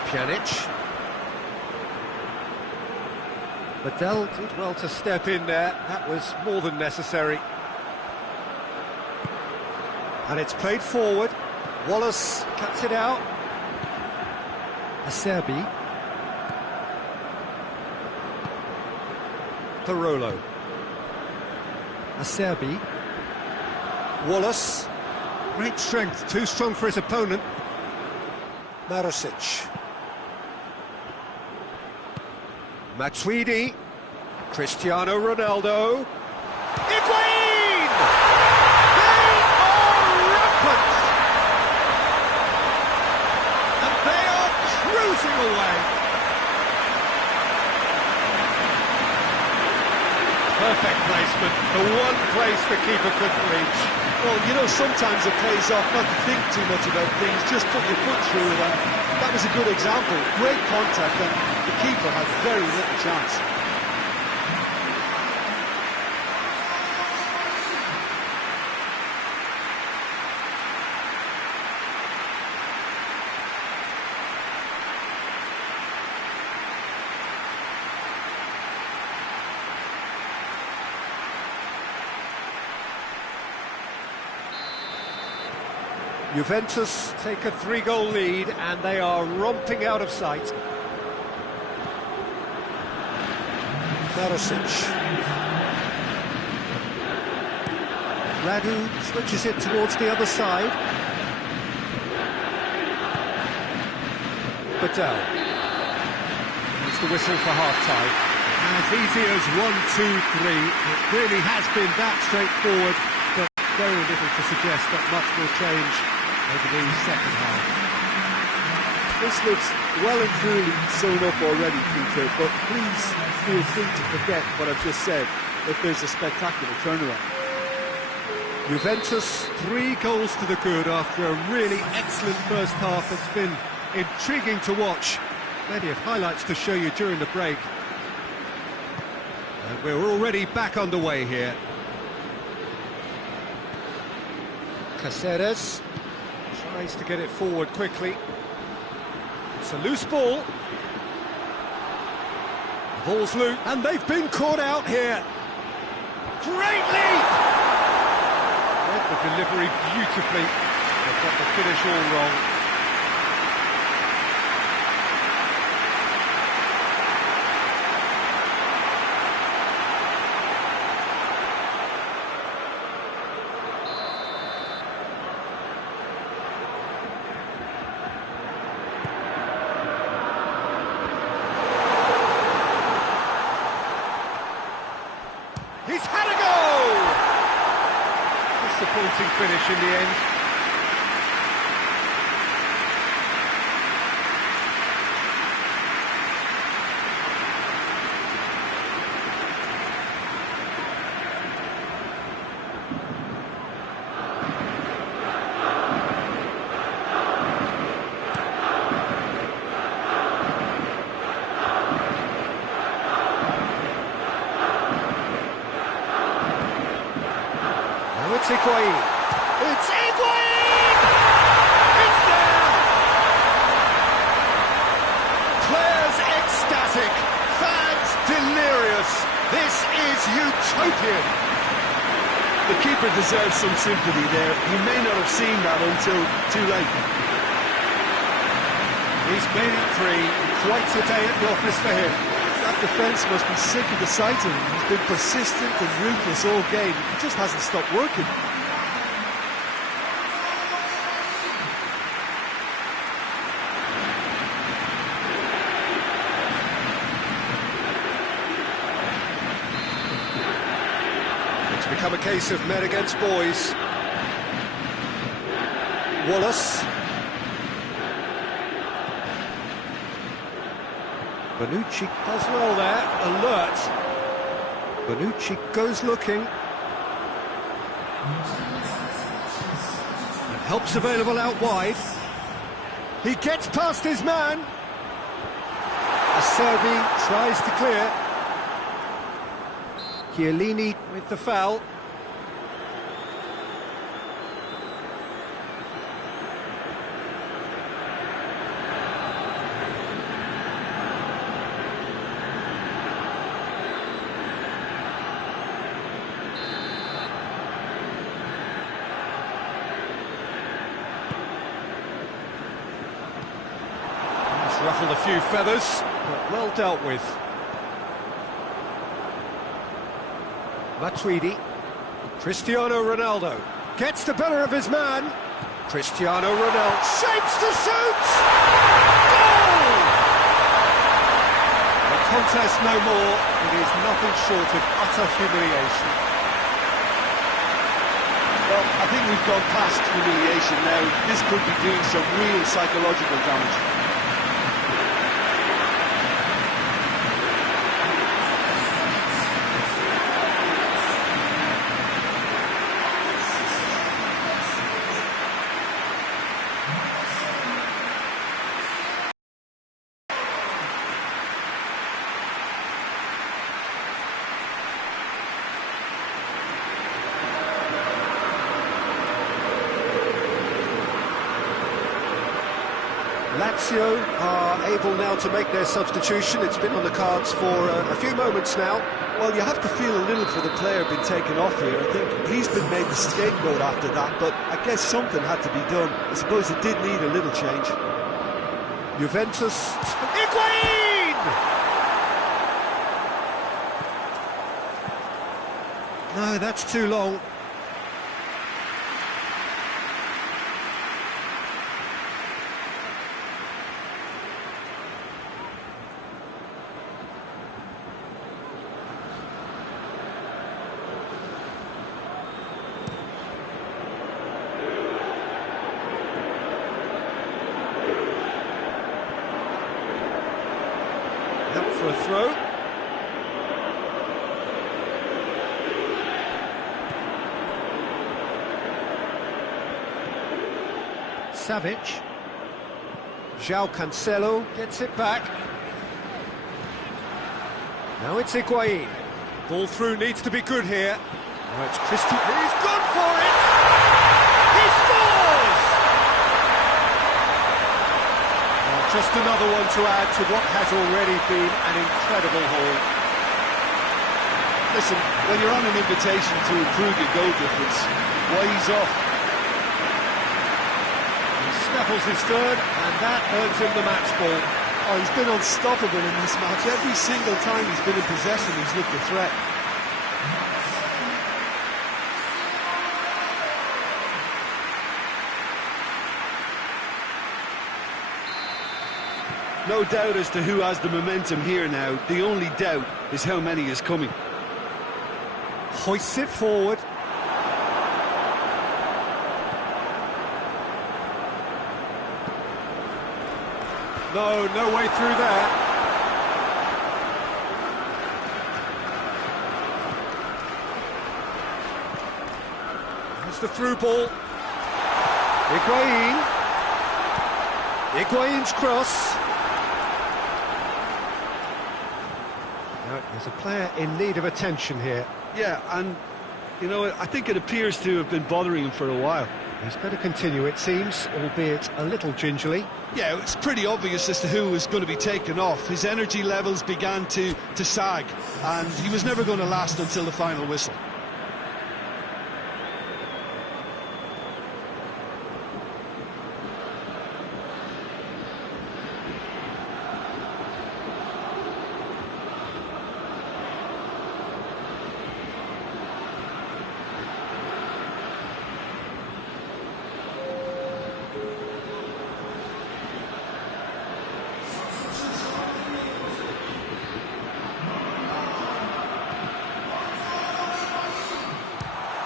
Pjanic. Liddell did well to step in there. That was more than necessary. And it's played forward. Wallace cuts it out. Acerbi. Parolo. Acerbi. Wallace. Great strength, too strong for his opponent. Marusic. Matuidi. Cristiano Ronaldo. Higuain! They are rampant! And they are cruising away. Perfect placement, the one place the keeper couldn't reach. Well, you know, sometimes it pays off not to think too much about things, just put your foot through it, and that was a good example. Great contact, and the keeper had very little chance. Juventus take a 3-goal lead and they are romping out of sight. Marusic. Radu switches it towards the other side. Badal. It's the whistle for half-time. As easy as 1, 2, 3. It really has been that straightforward, but very little to suggest that much will change over the second half. This looks well and truly sewn up already, Peter, but please feel free to forget what I've just said if there's a spectacular turnaround. Juventus, 3 goals to the good after a really excellent first half. It's been intriguing to watch. Plenty of highlights to show you during the break. And we're already back underway here. Caceres tries to get it forward quickly. It's a loose ball. The ball's loose, and they've been caught out here. Great lead! Read the delivery beautifully. They've got the finish all wrong. finish in the end. It's Higuain. It's Higuain! It's there! Players ecstatic, fans delirious. This is utopian. The keeper deserves some sympathy there. He may not have seen that until too late. He's made it three. Quite a day at the office for him. That defence must be sick of the sight of him. He's been persistent and ruthless all game. He just hasn't stopped working. It's become a case of men against boys. Wallace. Bonucci does well there, alert. Bonucci goes looking. And help's available out wide. He gets past his man. Acerbi tries to clear. Chiellini with the foul. Ruffled a few feathers, but well dealt with. Matuidi. Cristiano Ronaldo gets the better of his man. Cristiano Ronaldo shapes to shoot! Goal! The contest no more. It is nothing short of utter humiliation. Well, I think we've gone past humiliation now. This could be doing some real psychological damage. Lazio are able now to make their substitution. It's been on the cards for a few moments now. Well, you have to feel a little for the player being taken off here. I think he's been made the scapegoat after that, but I guess something had to be done. I suppose it did need a little change. Juventus. Higuain! No, that's too long. Out for a throw. Savic. João Cancelo gets it back. Now it's Higuain. Ball through needs to be good here. Now it's Cristiano. He's gone for it! He scores! Just another one to add to what has already been an incredible haul. Listen, when you're on an invitation to improve your goal difference, why ease off? He snaffles his third, and that earns him the match ball. Oh, he's been unstoppable in this match. Every single time he's been in possession, he's looked a threat. No doubt as to who has the momentum here now. The only doubt is how many is coming. Hoists it forward. No, no way through there. It's the through ball. Higuain's cross. No, there's a player in need of attention here. Yeah, and, you know, I think it appears to have been bothering him for a while. He's going to continue, it seems, albeit a little gingerly. Yeah, it's pretty obvious as to who was going to be taken off. His energy levels began to sag, and he was never going to last until the final whistle.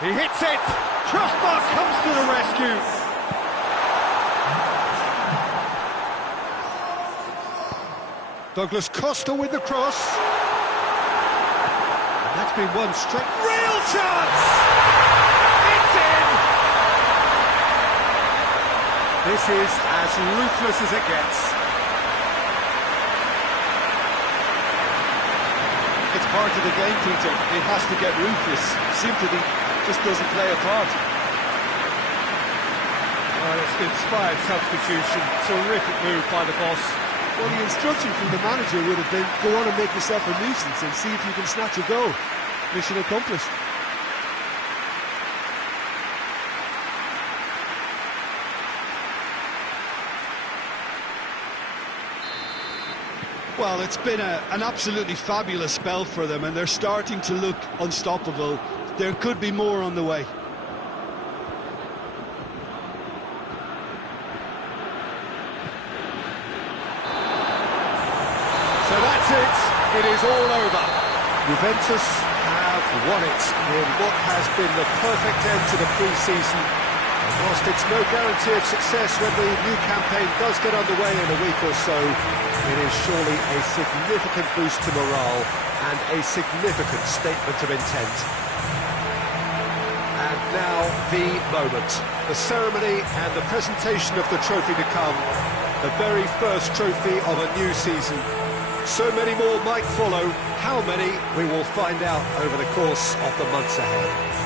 He hits it! Crossbar comes to the rescue! Douglas Costa with the cross. And that's been one straight... Real chance! It's in! This is as ruthless as it gets. It's part of the game, Peter. It has to get ruthless. Sympathy just doesn't play a part. Well, it's an inspired substitution. Terrific move by the boss. Well, the instruction from the manager would have been, go on and make yourself a nuisance and see if you can snatch a goal. Mission accomplished. Well, it's been an absolutely fabulous spell for them, and they're starting to look unstoppable. There could be more on the way. So that's it. It is all over. Juventus have won it in what has been the perfect end to the pre-season. And whilst it's no guarantee of success when the new campaign does get underway in a week or so, it is surely a significant boost to morale and a significant statement of intent. And now the moment, the ceremony and the presentation of the trophy to come, the very first trophy of a new season. So many more might follow. How many, we will find out over the course of the months ahead.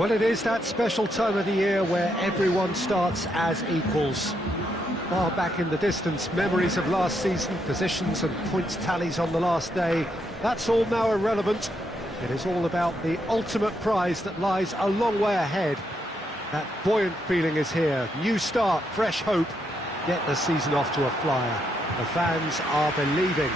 Well, it is that special time of the year where everyone starts as equals. Far back in the distance, memories of last season, positions and points tallies on the last day, that's all now irrelevant. It is all about the ultimate prize that lies a long way ahead. That buoyant feeling is here. New start, fresh hope. Get the season off to a flyer. The fans are believing.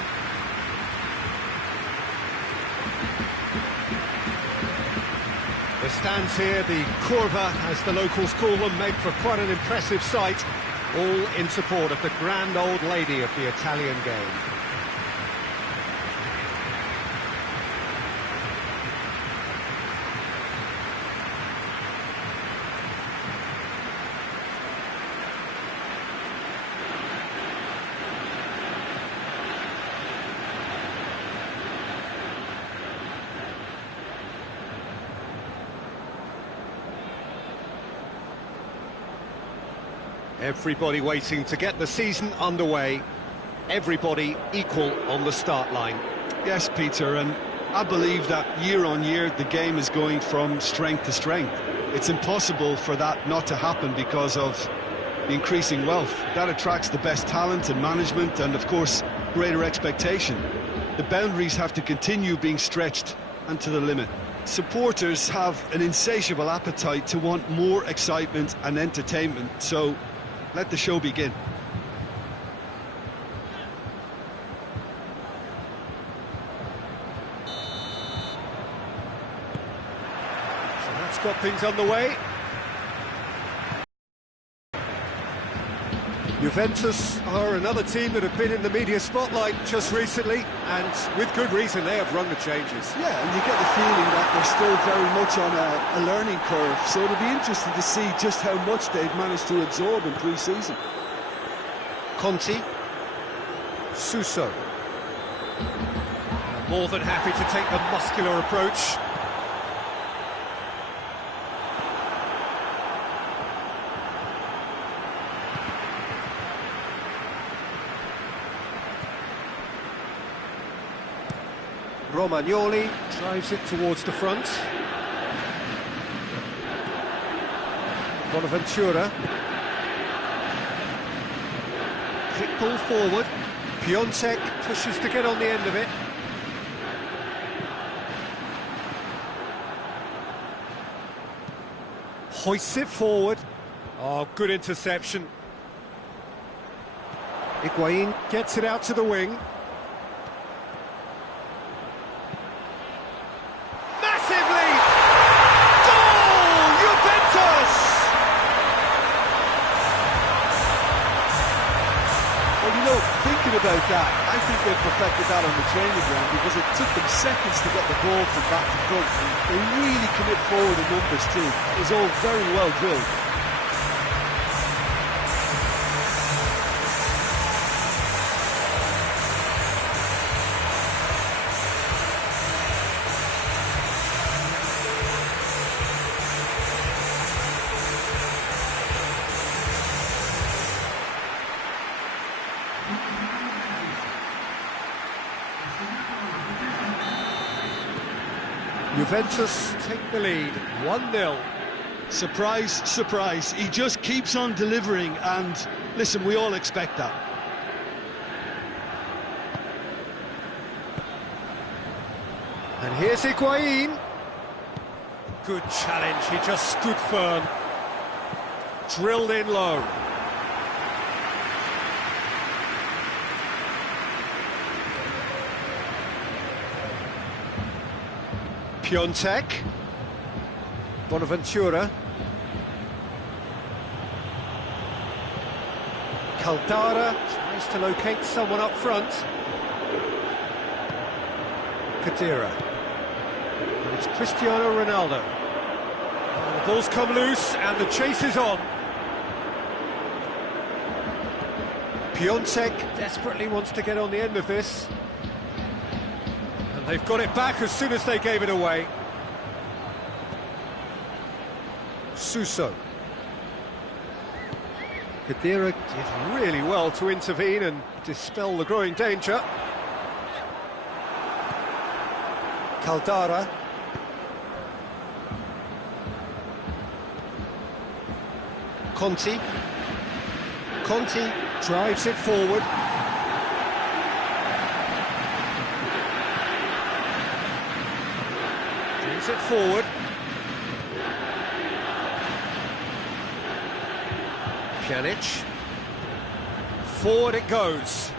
The stands here, the curva, as the locals call them, make for quite an impressive sight, all in support of the grand old lady of the Italian game. Everybody waiting to get the season underway. Everybody equal on the start line. Yes, Peter, and I believe that year on year the game is going from strength to strength. It's impossible for that not to happen because of the increasing wealth. That attracts the best talent and management and, of course, greater expectation. The boundaries have to continue being stretched and to the limit. Supporters have an insatiable appetite to want more excitement and entertainment, so let the show begin. So that's got things underway. Juventus are another team that have been in the media spotlight just recently, and with good reason. They have rung the changes. Yeah, and you get the feeling that they're still very much on a learning curve, so it'll be interesting to see just how much they've managed to absorb in pre-season. Conti, Suso. More than happy to take the muscular approach. Romagnoli drives it towards the front. Bonaventura. Quick ball forward. Piontek pushes to get on the end of it. Hoists it forward. Oh, good interception. Higuain gets it out to the wing. Massive lead! Goal! Juventus! Well, you know, thinking about that, I think they perfected that on the training ground because it took them seconds to get the ball from back to front. They really commit forward in numbers too. It was all very well drilled. Juventus take the lead, 1-0. Surprise, surprise, he just keeps on delivering, and listen, we all expect that. And here's Higuain. Good challenge, he just stood firm. Drilled in low. Piontek. Bonaventura. Caldara tries to locate someone up front. Khedira. And it's Cristiano Ronaldo. And the ball's come loose and the chase is on. Piontek desperately wants to get on the end of this. And they've got it back as soon as they gave it away. Suso. Khedira did really well to intervene and dispel the growing danger. Caldara. Conti. Conti drives it forward. Brings it forward. Pjanic. Forward it goes.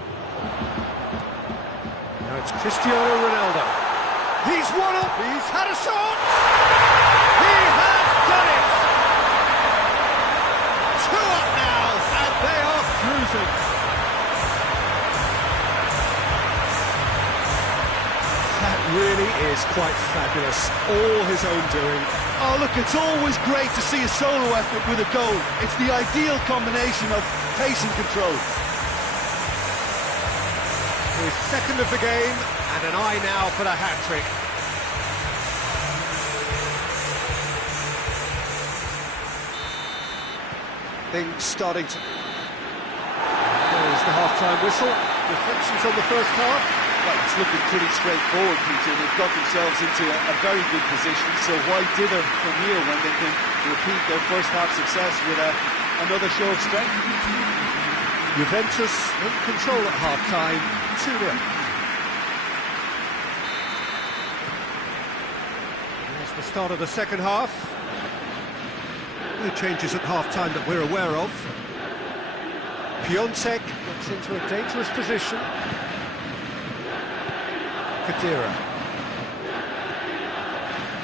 Now it's Cristiano Ronaldo. He's won up, he's had a shot! He has done it! 2 up now, and they are cruising. That really is quite fabulous, all his own doing. Oh, look, it's always great to see a solo effort with a goal. It's the ideal combination of pace and control. His second of the game, and an eye now for the hat-trick. Things starting to... There's the half-time whistle. Reflections on the first half. Well, it's looking pretty straightforward, Peter. They've got themselves into a very good position, so why dither from here when they can repeat their first half success with another show of strength? Juventus in control at half-time, 2-0. There's the start of the second half. No changes at half-time that we're aware of. Piontek gets into a dangerous position. Kadira.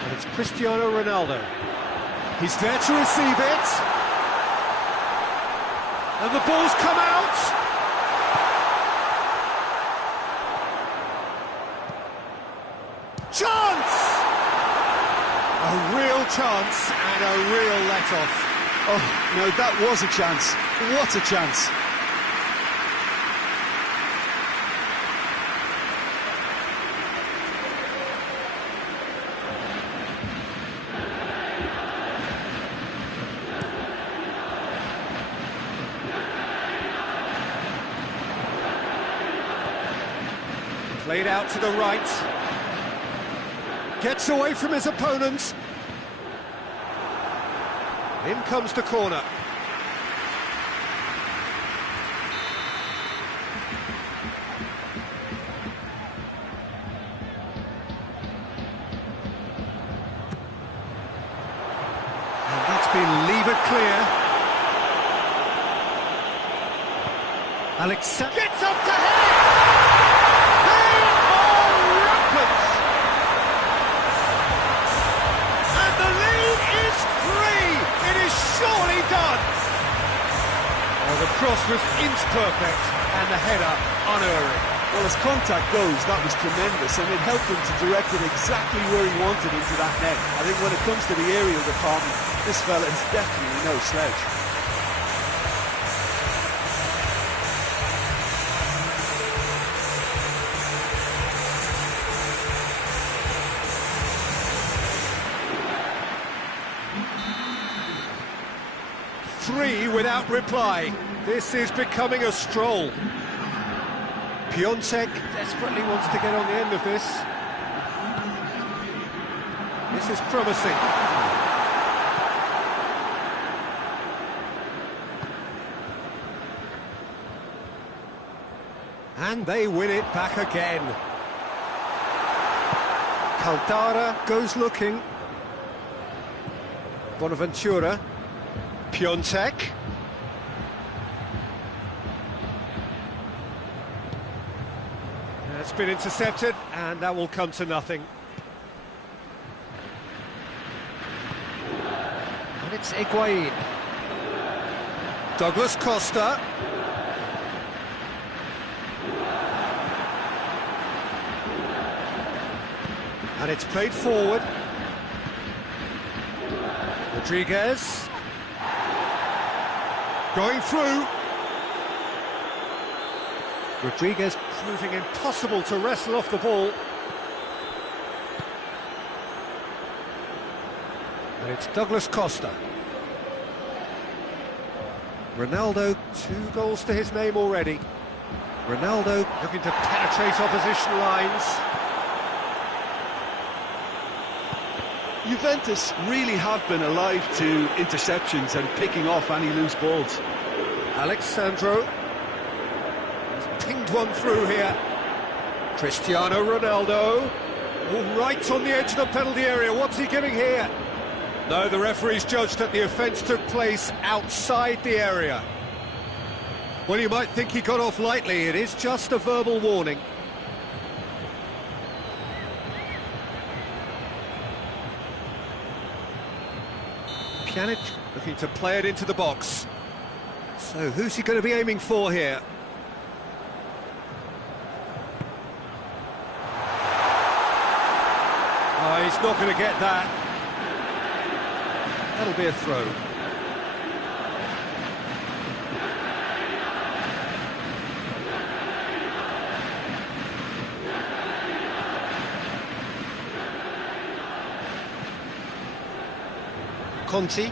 And it's Cristiano Ronaldo. He's there to receive it. And the ball's come out. Chance! A real chance and a real let-off. Oh, no, that was a chance. What a chance. Played out to the right. Gets away from his opponents. In comes the corner. And that's been levered clear. Alex gets up to head! Surely done! Oh, the cross was inch perfect and the header unerring. Well, as contact goes, that was tremendous, and it helped him to direct it exactly where he wanted into that net. I think when it comes to the aerial department, this fella is definitely no slouch. Three without reply. This is becoming a stroll. Piontek desperately wants to get on the end of this. This is promising. And they win it back again. Caldara goes looking. Bonaventura. Piontek. That's been intercepted, and that will come to nothing. And it's Higuain. Douglas Costa. And it's played forward. Rodriguez. Going through. Rodriguez proving impossible to wrestle off the ball. And it's Douglas Costa. Ronaldo, 2 goals to his name already. Ronaldo looking to penetrate opposition lines. You've Juventus really have been alive to interceptions and picking off any loose balls. Alexandro has pinged one through here. Cristiano Ronaldo, all right on the edge of the penalty area. What's he giving here? No, the referee's judged that the offence took place outside the area. Well, you might think he got off lightly. It is just a verbal warning. Pjanic looking to play it into the box. So who's he going to be aiming for here? Oh, he's not going to get that. That'll be a throw. Conti.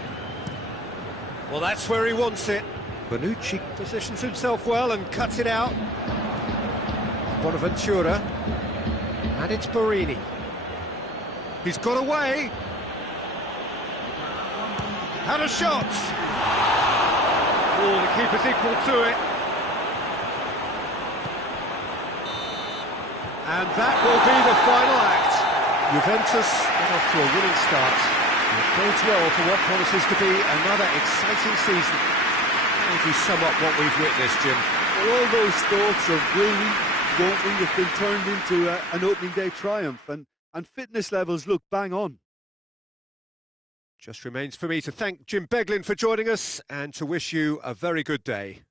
Well, that's where he wants it. Bonucci positions himself well and cuts it out. Bonaventura. And it's Barini. He's got away. And a shot. Oh, the keeper's equal to it. And that will be the final act. Juventus get off to a winning start. It bodes well for what promises to be another exciting season. How would you sum up what we've witnessed, Jim? Well, all those thoughts of will we, won't we, have been turned into an opening day triumph, and fitness levels look bang on. Just remains for me to thank Jim Beglin for joining us and to wish you a very good day.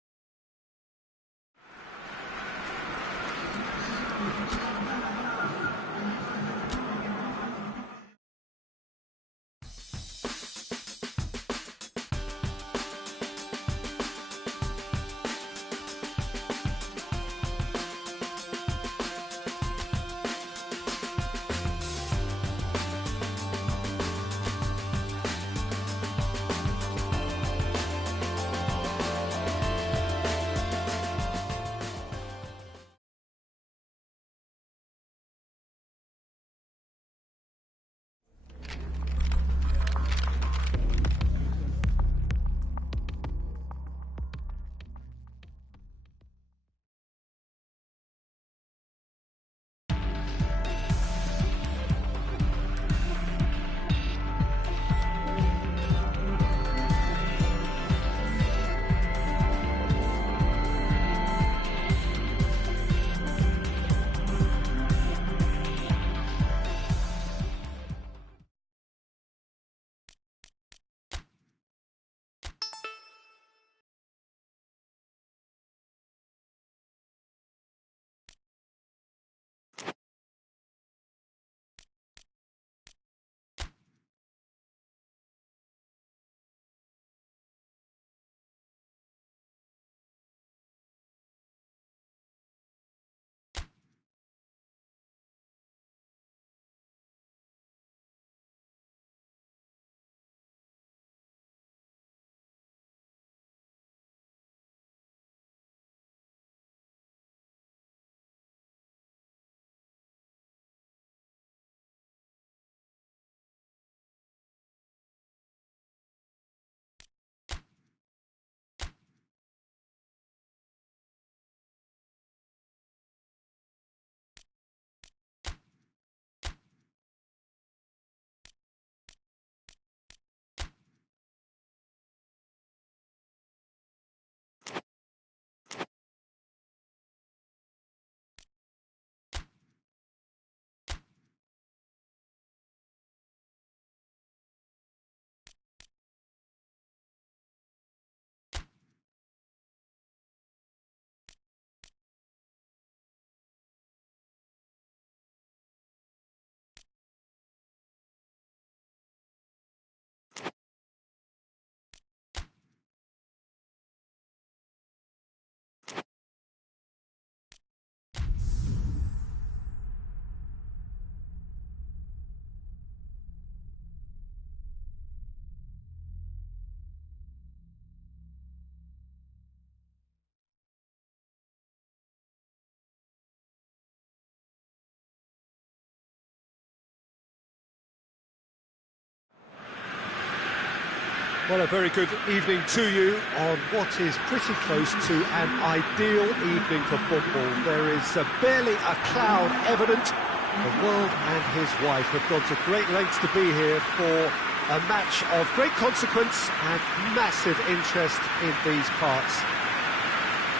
Well, a very good evening to you on what is pretty close to an ideal evening for football. There is barely a cloud evident. The world and his wife have gone to great lengths to be here for a match of great consequence and massive interest in these parts.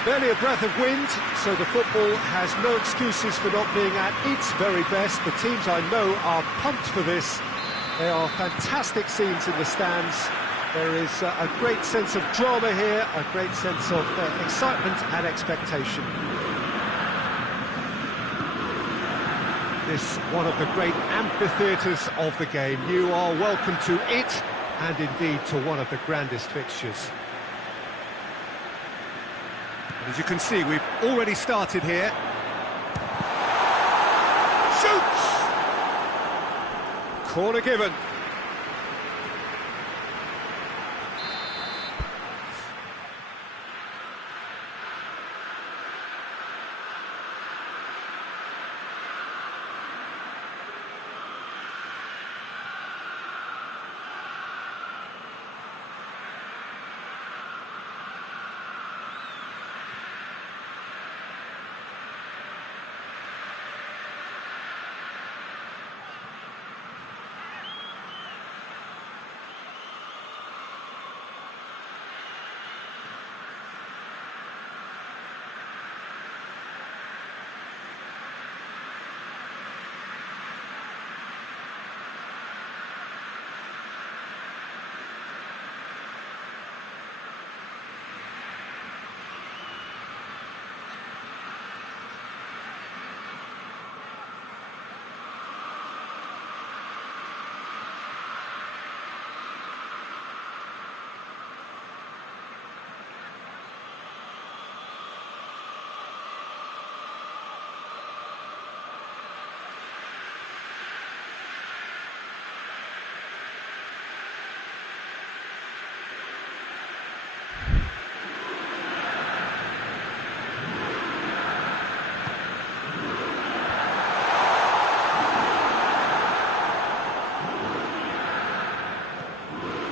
Barely a breath of wind, so the football has no excuses for not being at its very best. The teams I know are pumped for this. There are fantastic scenes in the stands. There is a great sense of drama here, a great sense of excitement and expectation. This one of the great amphitheatres of the game. You are welcome to it, and indeed to one of the grandest fixtures. As you can see, we've already started here. Shoots! Corner given.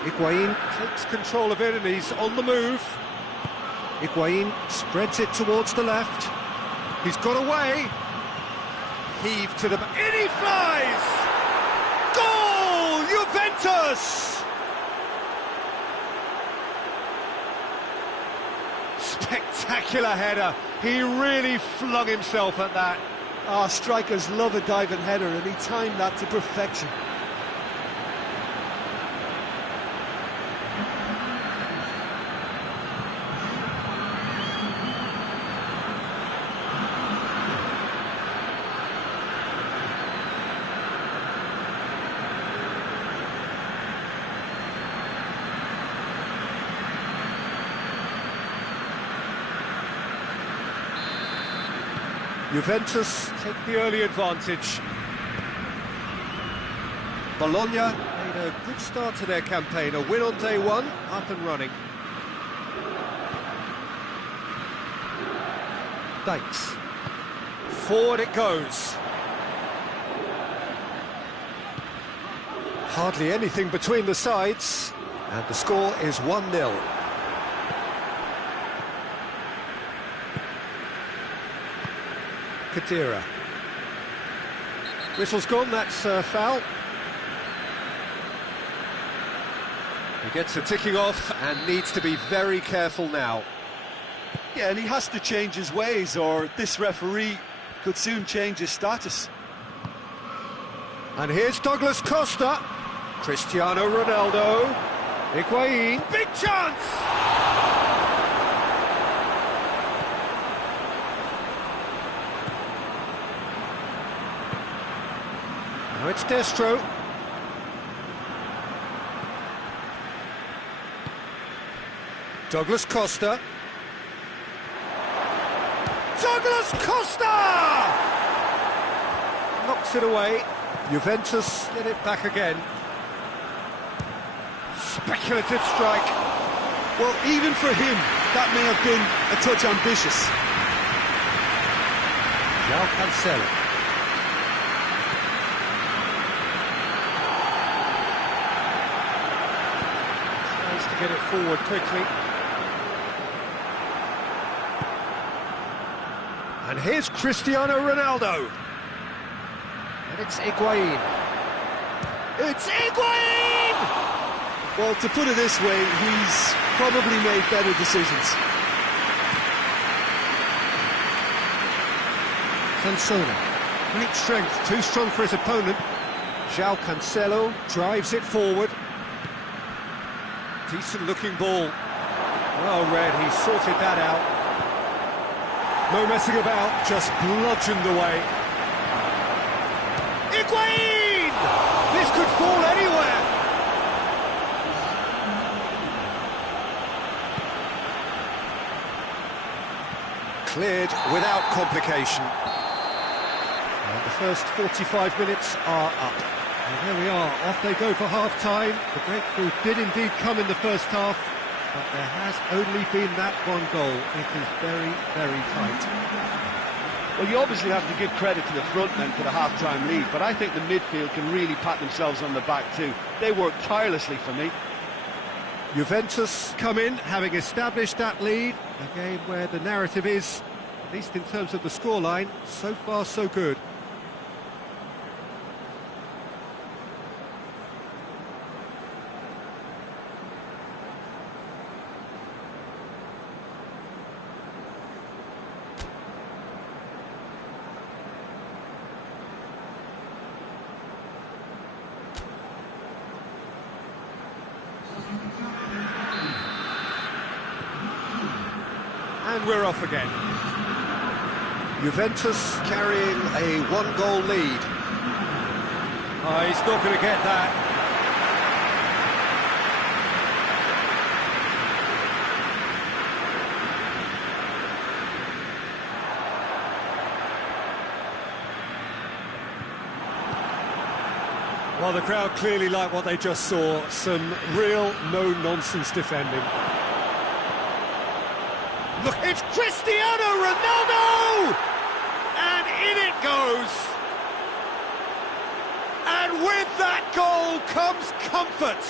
Higuain takes control of it and he's on the move. Higuain spreads it towards the left. He's got away. Heave to the... In he flies! Goal! Juventus! Spectacular header. He really flung himself at that. Ah, strikers love a diving header, and he timed that to perfection. Juventus take the early advantage. Bologna made a good start to their campaign, a win on day one, up and running. Thanks. Forward it goes. Hardly anything between the sides, and the score is 1-0. Kadira. Whistle's gone, that's foul. He gets a ticking off and needs to be very careful now. Yeah, and he has to change his ways, or this referee could soon change his status. And here's Douglas Costa. Cristiano Ronaldo. Higuain. Big chance! Now it's Destro. Douglas Costa. Douglas Costa! Knocks it away. Juventus get it back again. Speculative strike. Well, even for him, that may have been a touch ambitious. João Cancelo. Tries to to get it forward quickly. And here's Cristiano Ronaldo. And it's Higuain. It's Higuain! Well, to put it this way, he's probably made better decisions. Cancelo. Great strength, too strong for his opponent. João Cancelo drives it forward. Decent looking ball. Well read, he sorted that out. No messing about, just bludgeoned away. Higuain! This could fall anywhere. Cleared without complication. And the first 45 minutes are up. And there we are, off they go for half-time. The breakthrough did indeed come in the first half, but there has only been that one goal. It is very, very tight. Well, you obviously have to give credit to the front men for the half-time lead, but I think the midfield can really pat themselves on the back too. They worked tirelessly for me. Juventus come in, having established that lead. A game where the narrative is, at least in terms of the scoreline, so far so good. And we're off again. Juventus carrying a one-goal lead. Oh, he's not going to get that. Well, the crowd clearly like what they just saw. Some real no-nonsense defending. Look, it's Cristiano Ronaldo! And in it goes! And with that goal comes comfort!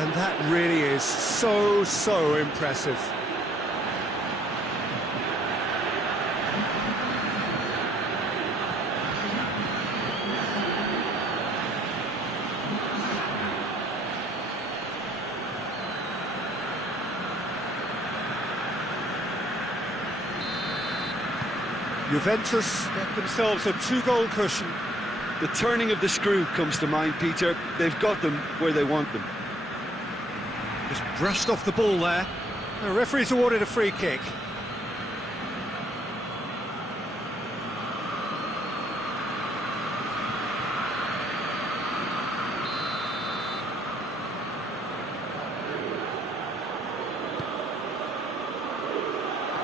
And that really is so impressive. Juventus get themselves a two-goal cushion. The turning of the screw comes to mind, Peter. They've got them where they want them. Just brushed off the ball there. The referee's awarded a free kick.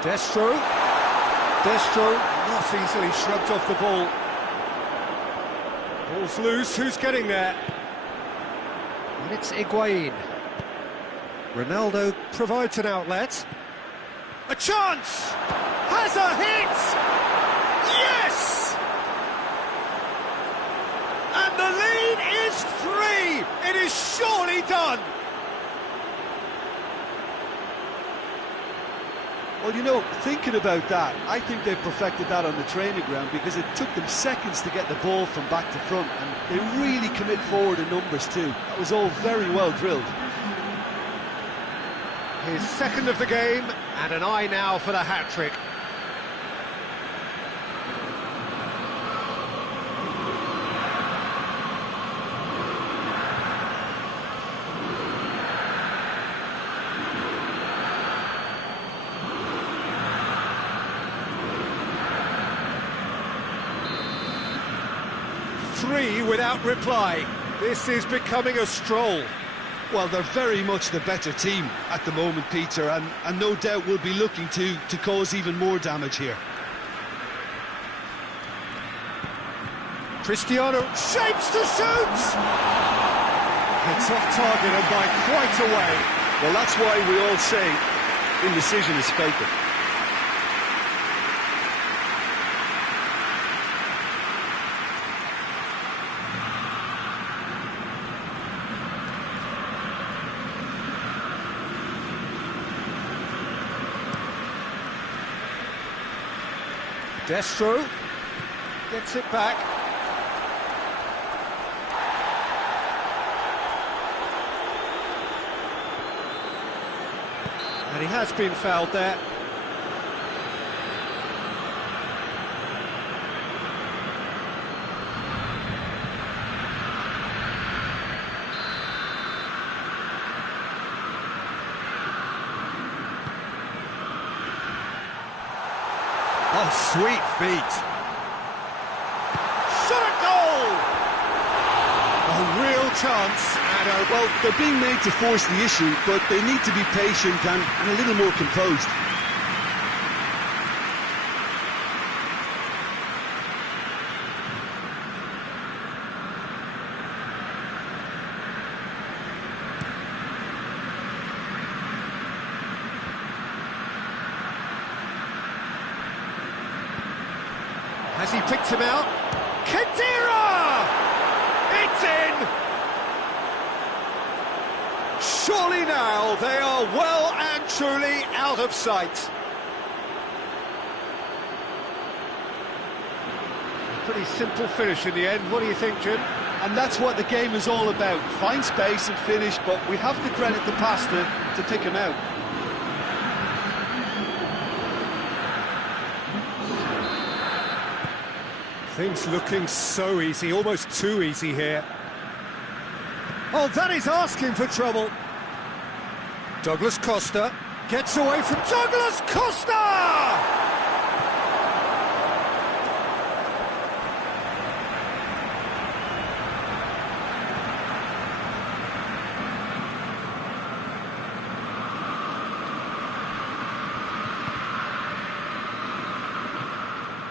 Destro not easily shrugged off the ball. Ball's loose, who's getting there? And it's Higuain. Ronaldo provides an outlet. A chance! Has a hit! Yes! And the lead is 3! It is surely done! Well, you know, thinking about that, I think they've perfected that on the training ground because it took them seconds to get the ball from back to front, and they really commit forward in numbers too. That was all very well drilled. His second of the game, and an eye now for the hat-trick. Three without reply. This is becoming a stroll. Well, they're very much the better team at the moment, Peter, and no doubt will be looking to cause even more damage here. Cristiano shapes to shoot! It's off target and by quite a way. Well, that's why we all say indecision is fatal. Destro gets it back. And he has been fouled there. Oh, sweet feet. Shot a goal! A real chance. And, well, they're being made to force the issue, but they need to be patient and a little more composed. Has he picked him out? Khedira! It's in! Surely now they are well and truly out of sight. A pretty simple finish in the end. What do you think, Jim? And that's what the game is all about. Find space and finish, but we have to credit the pass to pick him out. Things looking so easy, almost too easy here. Oh, that is asking for trouble. Douglas Costa gets away from Douglas Costa!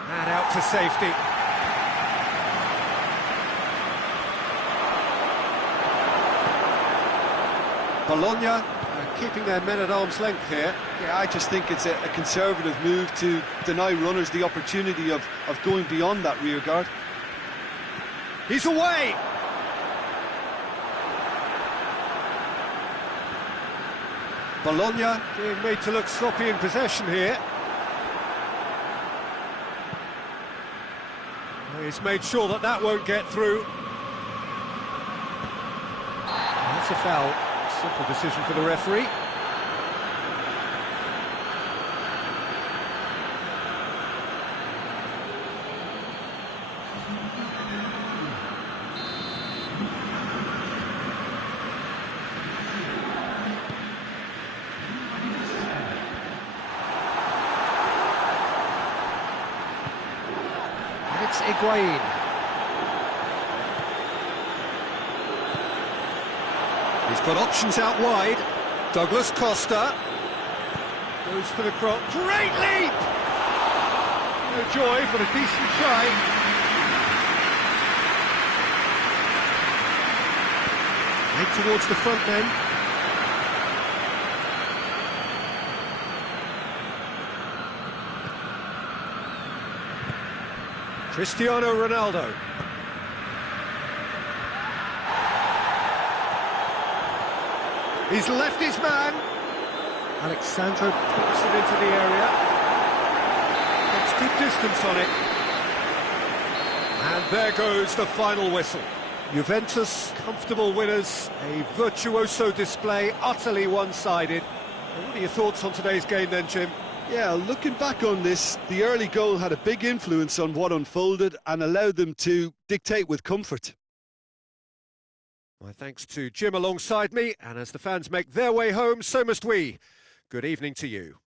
And out to safety. Bologna keeping their men at arm's length here. Yeah, I just think it's a conservative move to deny runners the opportunity of going beyond that rear guard. He's away! Bologna being made to look sloppy in possession here. He's made sure that that won't get through. That's a foul. Simple decision for the referee. And it's Higuain. He's got options out wide. Douglas Costa goes for the cross. Great leap! No joy, but a decent try. Head towards the front then. Cristiano Ronaldo. He's left his man. Alexandro puts it into the area. Gets good distance on it. And there goes the final whistle. Juventus, comfortable winners. A virtuoso display, utterly one-sided. What are your thoughts on today's game then, Jim? Yeah, looking back on this, the early goal had a big influence on what unfolded and allowed them to dictate with comfort. My thanks to Jim alongside me, and as the fans make their way home, so must we. Good evening to you.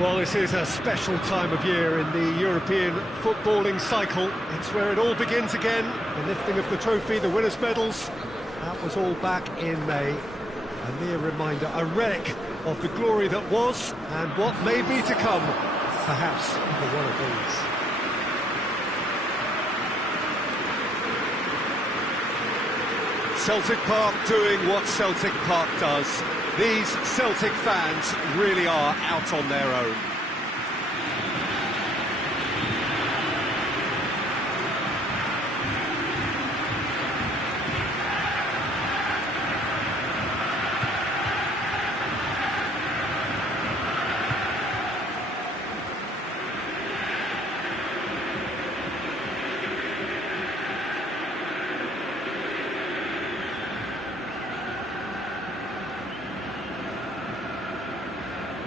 Well, this is a special time of year in the European footballing cycle. It's where it all begins again. The lifting of the trophy, the winners' medals. That was all back in May. A mere reminder, a relic of the glory that was and what may be to come, perhaps for one of these. Celtic Park doing what Celtic Park does. These Celtic fans really are out on their own.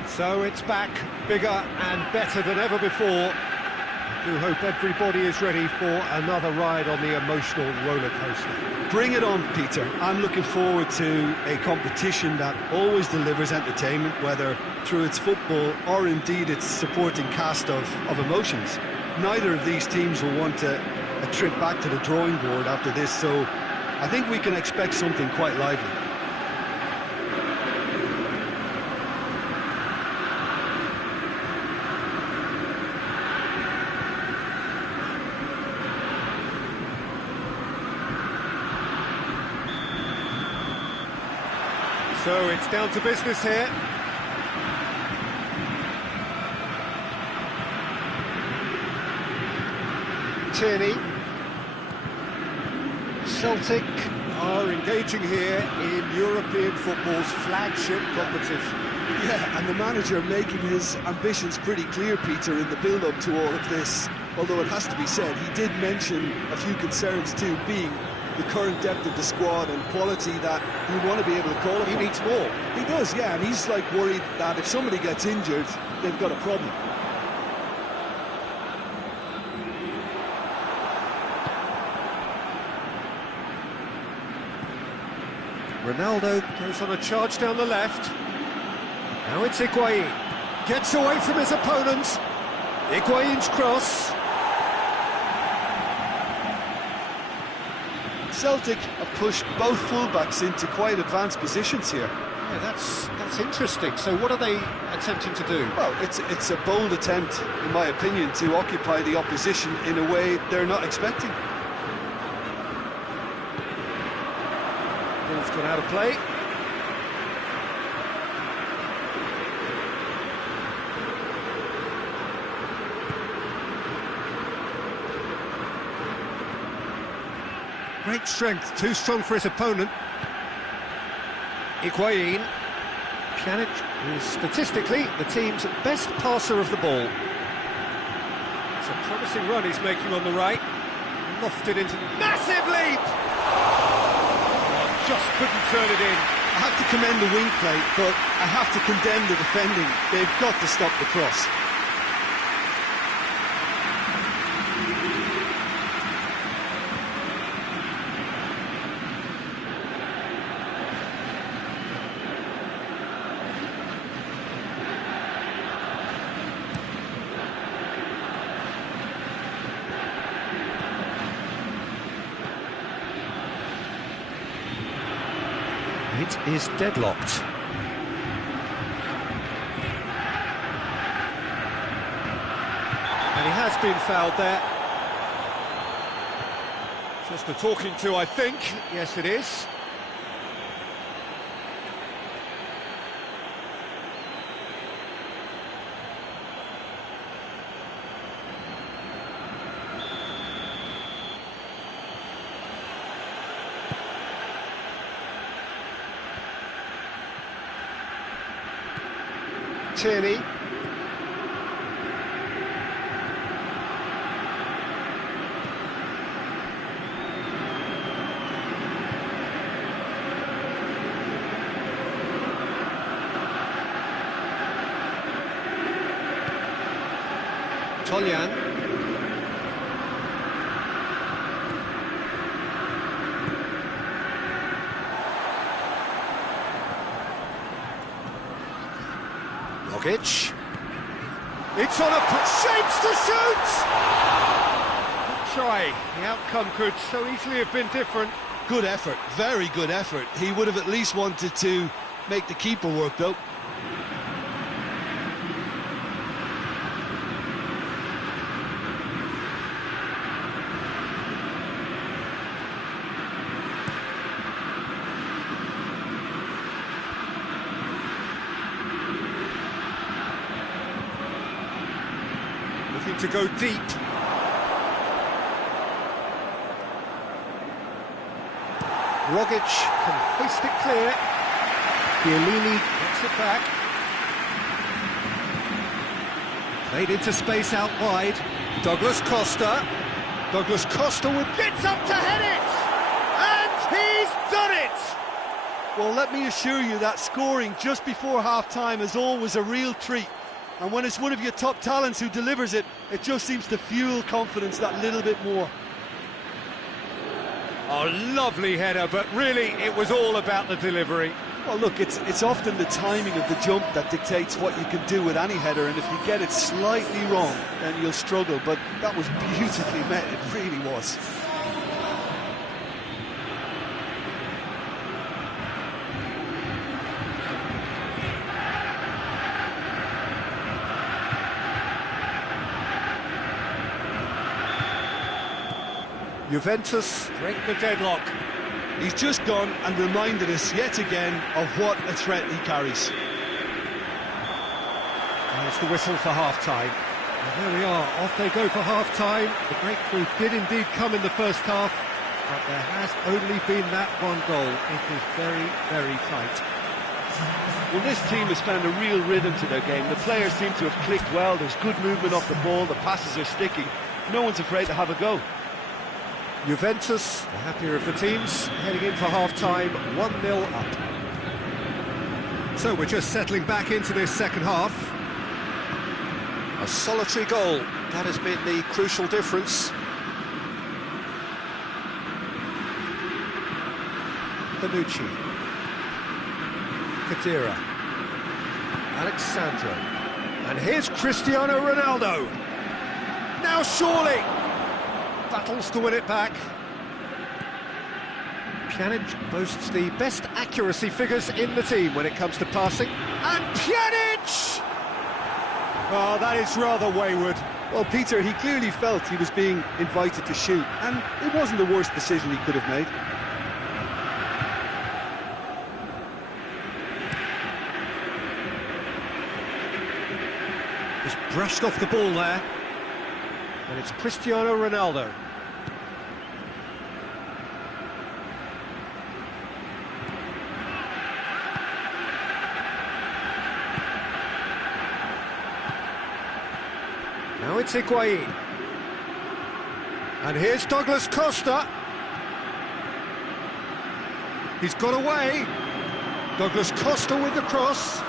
So it's back, bigger and better than ever before. I do hope everybody is ready for another ride on the emotional roller coaster. Bring it on, Peter. I'm looking forward to a competition that always delivers entertainment, whether through its football or indeed its supporting cast of emotions. Neither of these teams will want a trip back to the drawing board after this, so I think we can expect something quite lively. So it's down to business here. Tierney. Celtic are engaging here in European football's flagship competition. Yeah, and the manager making his ambitions pretty clear, Peter, in the build-up to all of this. Although it has to be said, he did mention a few concerns too, being the current depth of the squad and quality that you want to be able to call upon. He needs more. He does, yeah, and he's like worried that if somebody gets injured, they've got a problem. Ronaldo goes on a charge down the left. Now it's Higuain. Gets away from his opponents. Higuain's cross. Celtic have pushed both fullbacks into quite advanced positions here. Yeah, that's interesting. So what are they attempting to do? Well, it's a bold attempt, in my opinion, to occupy the opposition in a way they're not expecting. Ball's gone out of play. Great strength, too strong for his opponent. Higuain. Pjanic is statistically the team's best passer of the ball. It's a promising run he's making on the right. Lofted into the massive leap! Oh, just couldn't turn it in. I have to commend the wing play, but I have to condemn the defending. They've got to stop the cross. It is deadlocked. And he has been fouled there. Just a talking to, I think. Yes, it is. Tierney. Toljan. Rogic. It's on a shapes to shoot! Good try. The outcome could so easily have been different. Good effort, very good effort. He would have at least wanted to make the keeper work, though. Looking to go deep. Rogic can hoist it clear. Chiellini gets it back. Played into space out wide. Douglas Costa. Douglas Costa gets up to head it! And he's done it! Well, let me assure you that scoring just before half-time is always a real treat. And when it's one of your top talents who delivers it, it just seems to fuel confidence that little bit more. A lovely header, but really it was all about the delivery. Well, look, it's often the timing of the jump that dictates what you can do with any header, and if you get it slightly wrong, then you'll struggle. But that was beautifully met, it really was. Juventus break the deadlock. He's just gone and reminded us yet again of what a threat he carries. There's the whistle for half-time. And there we are, off they go for half-time. The breakthrough did indeed come in the first half, but there has only been that one goal. It is very, very tight. Well, this team has found a real rhythm to their game. The players seem to have clicked well. There's good movement off the ball. The passes are sticking. No one's afraid to have a go. Juventus, the happier of the teams, heading in for half-time, 1-0 up. So we're just settling back into this second half. A solitary goal, that has been the crucial difference. Panucci. Kadira. Alexandro. And here's Cristiano Ronaldo. Now surely! Battles to win it back. Pjanic boasts the best accuracy figures in the team when it comes to passing. And Pjanic! Oh, that is rather wayward. Well, Peter, he clearly felt he was being invited to shoot, and it wasn't the worst decision he could have made. Just brushed off the ball there. And it's Cristiano Ronaldo. Now it's Higuain. And here's Douglas Costa. He's got away. Douglas Costa with the cross.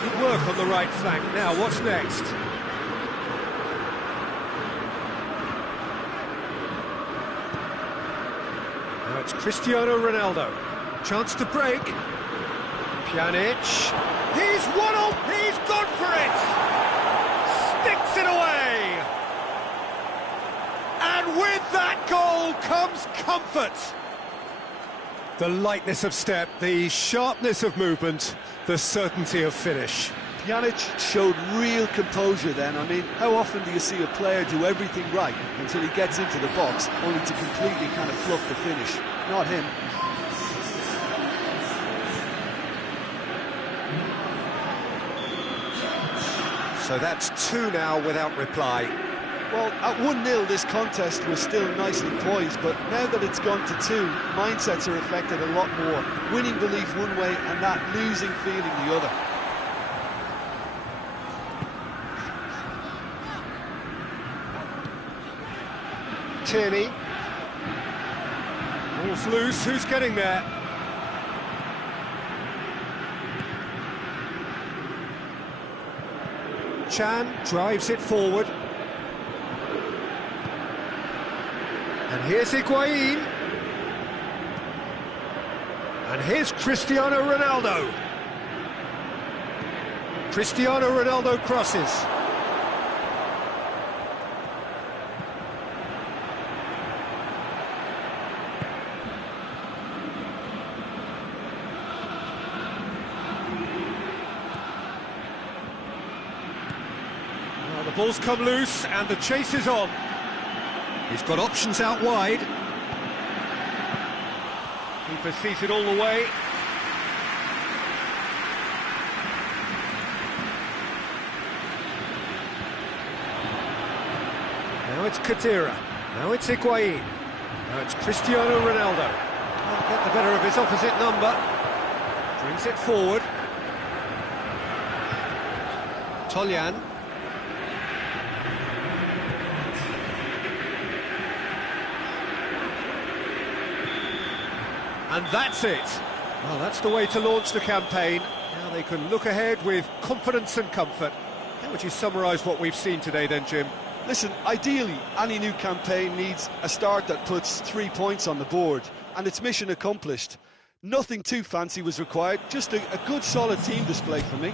Good work on the right flank. Now, what's next? Now it's Cristiano Ronaldo. Chance to break. Pjanic. He's one up. He's gone for it. Sticks it away. And with that goal comes comfort. The lightness of step, the sharpness of movement, the certainty of finish. Pjanic showed real composure then. I mean, how often do you see a player do everything right until he gets into the box, only to completely kind of fluff the finish? Not him. So that's 2 now without reply. Well, at 1-0 this contest was still nicely poised, but now that it's gone to 2, mindsets are affected a lot more. Winning belief one way and that losing feeling the other. Tierney. Ball's loose, who's getting there? Chan drives it forward. And here's Higuain. And here's Cristiano Ronaldo. Cristiano Ronaldo crosses. Well, the ball's come loose and the chase is on. He's got options out wide. Keeper sees it all the way. Now it's Katira. Now it's Higuain. Now it's Cristiano Ronaldo. Can't get the better of his opposite number. Brings it forward. Toljan. And that's it. Well, that's the way to launch the campaign. Now they can look ahead with confidence and comfort. How would you summarise what we've seen today then, Jim? Listen, ideally, any new campaign needs a start that puts 3 points on the board, and it's mission accomplished. Nothing too fancy was required, just a good, solid team display for me.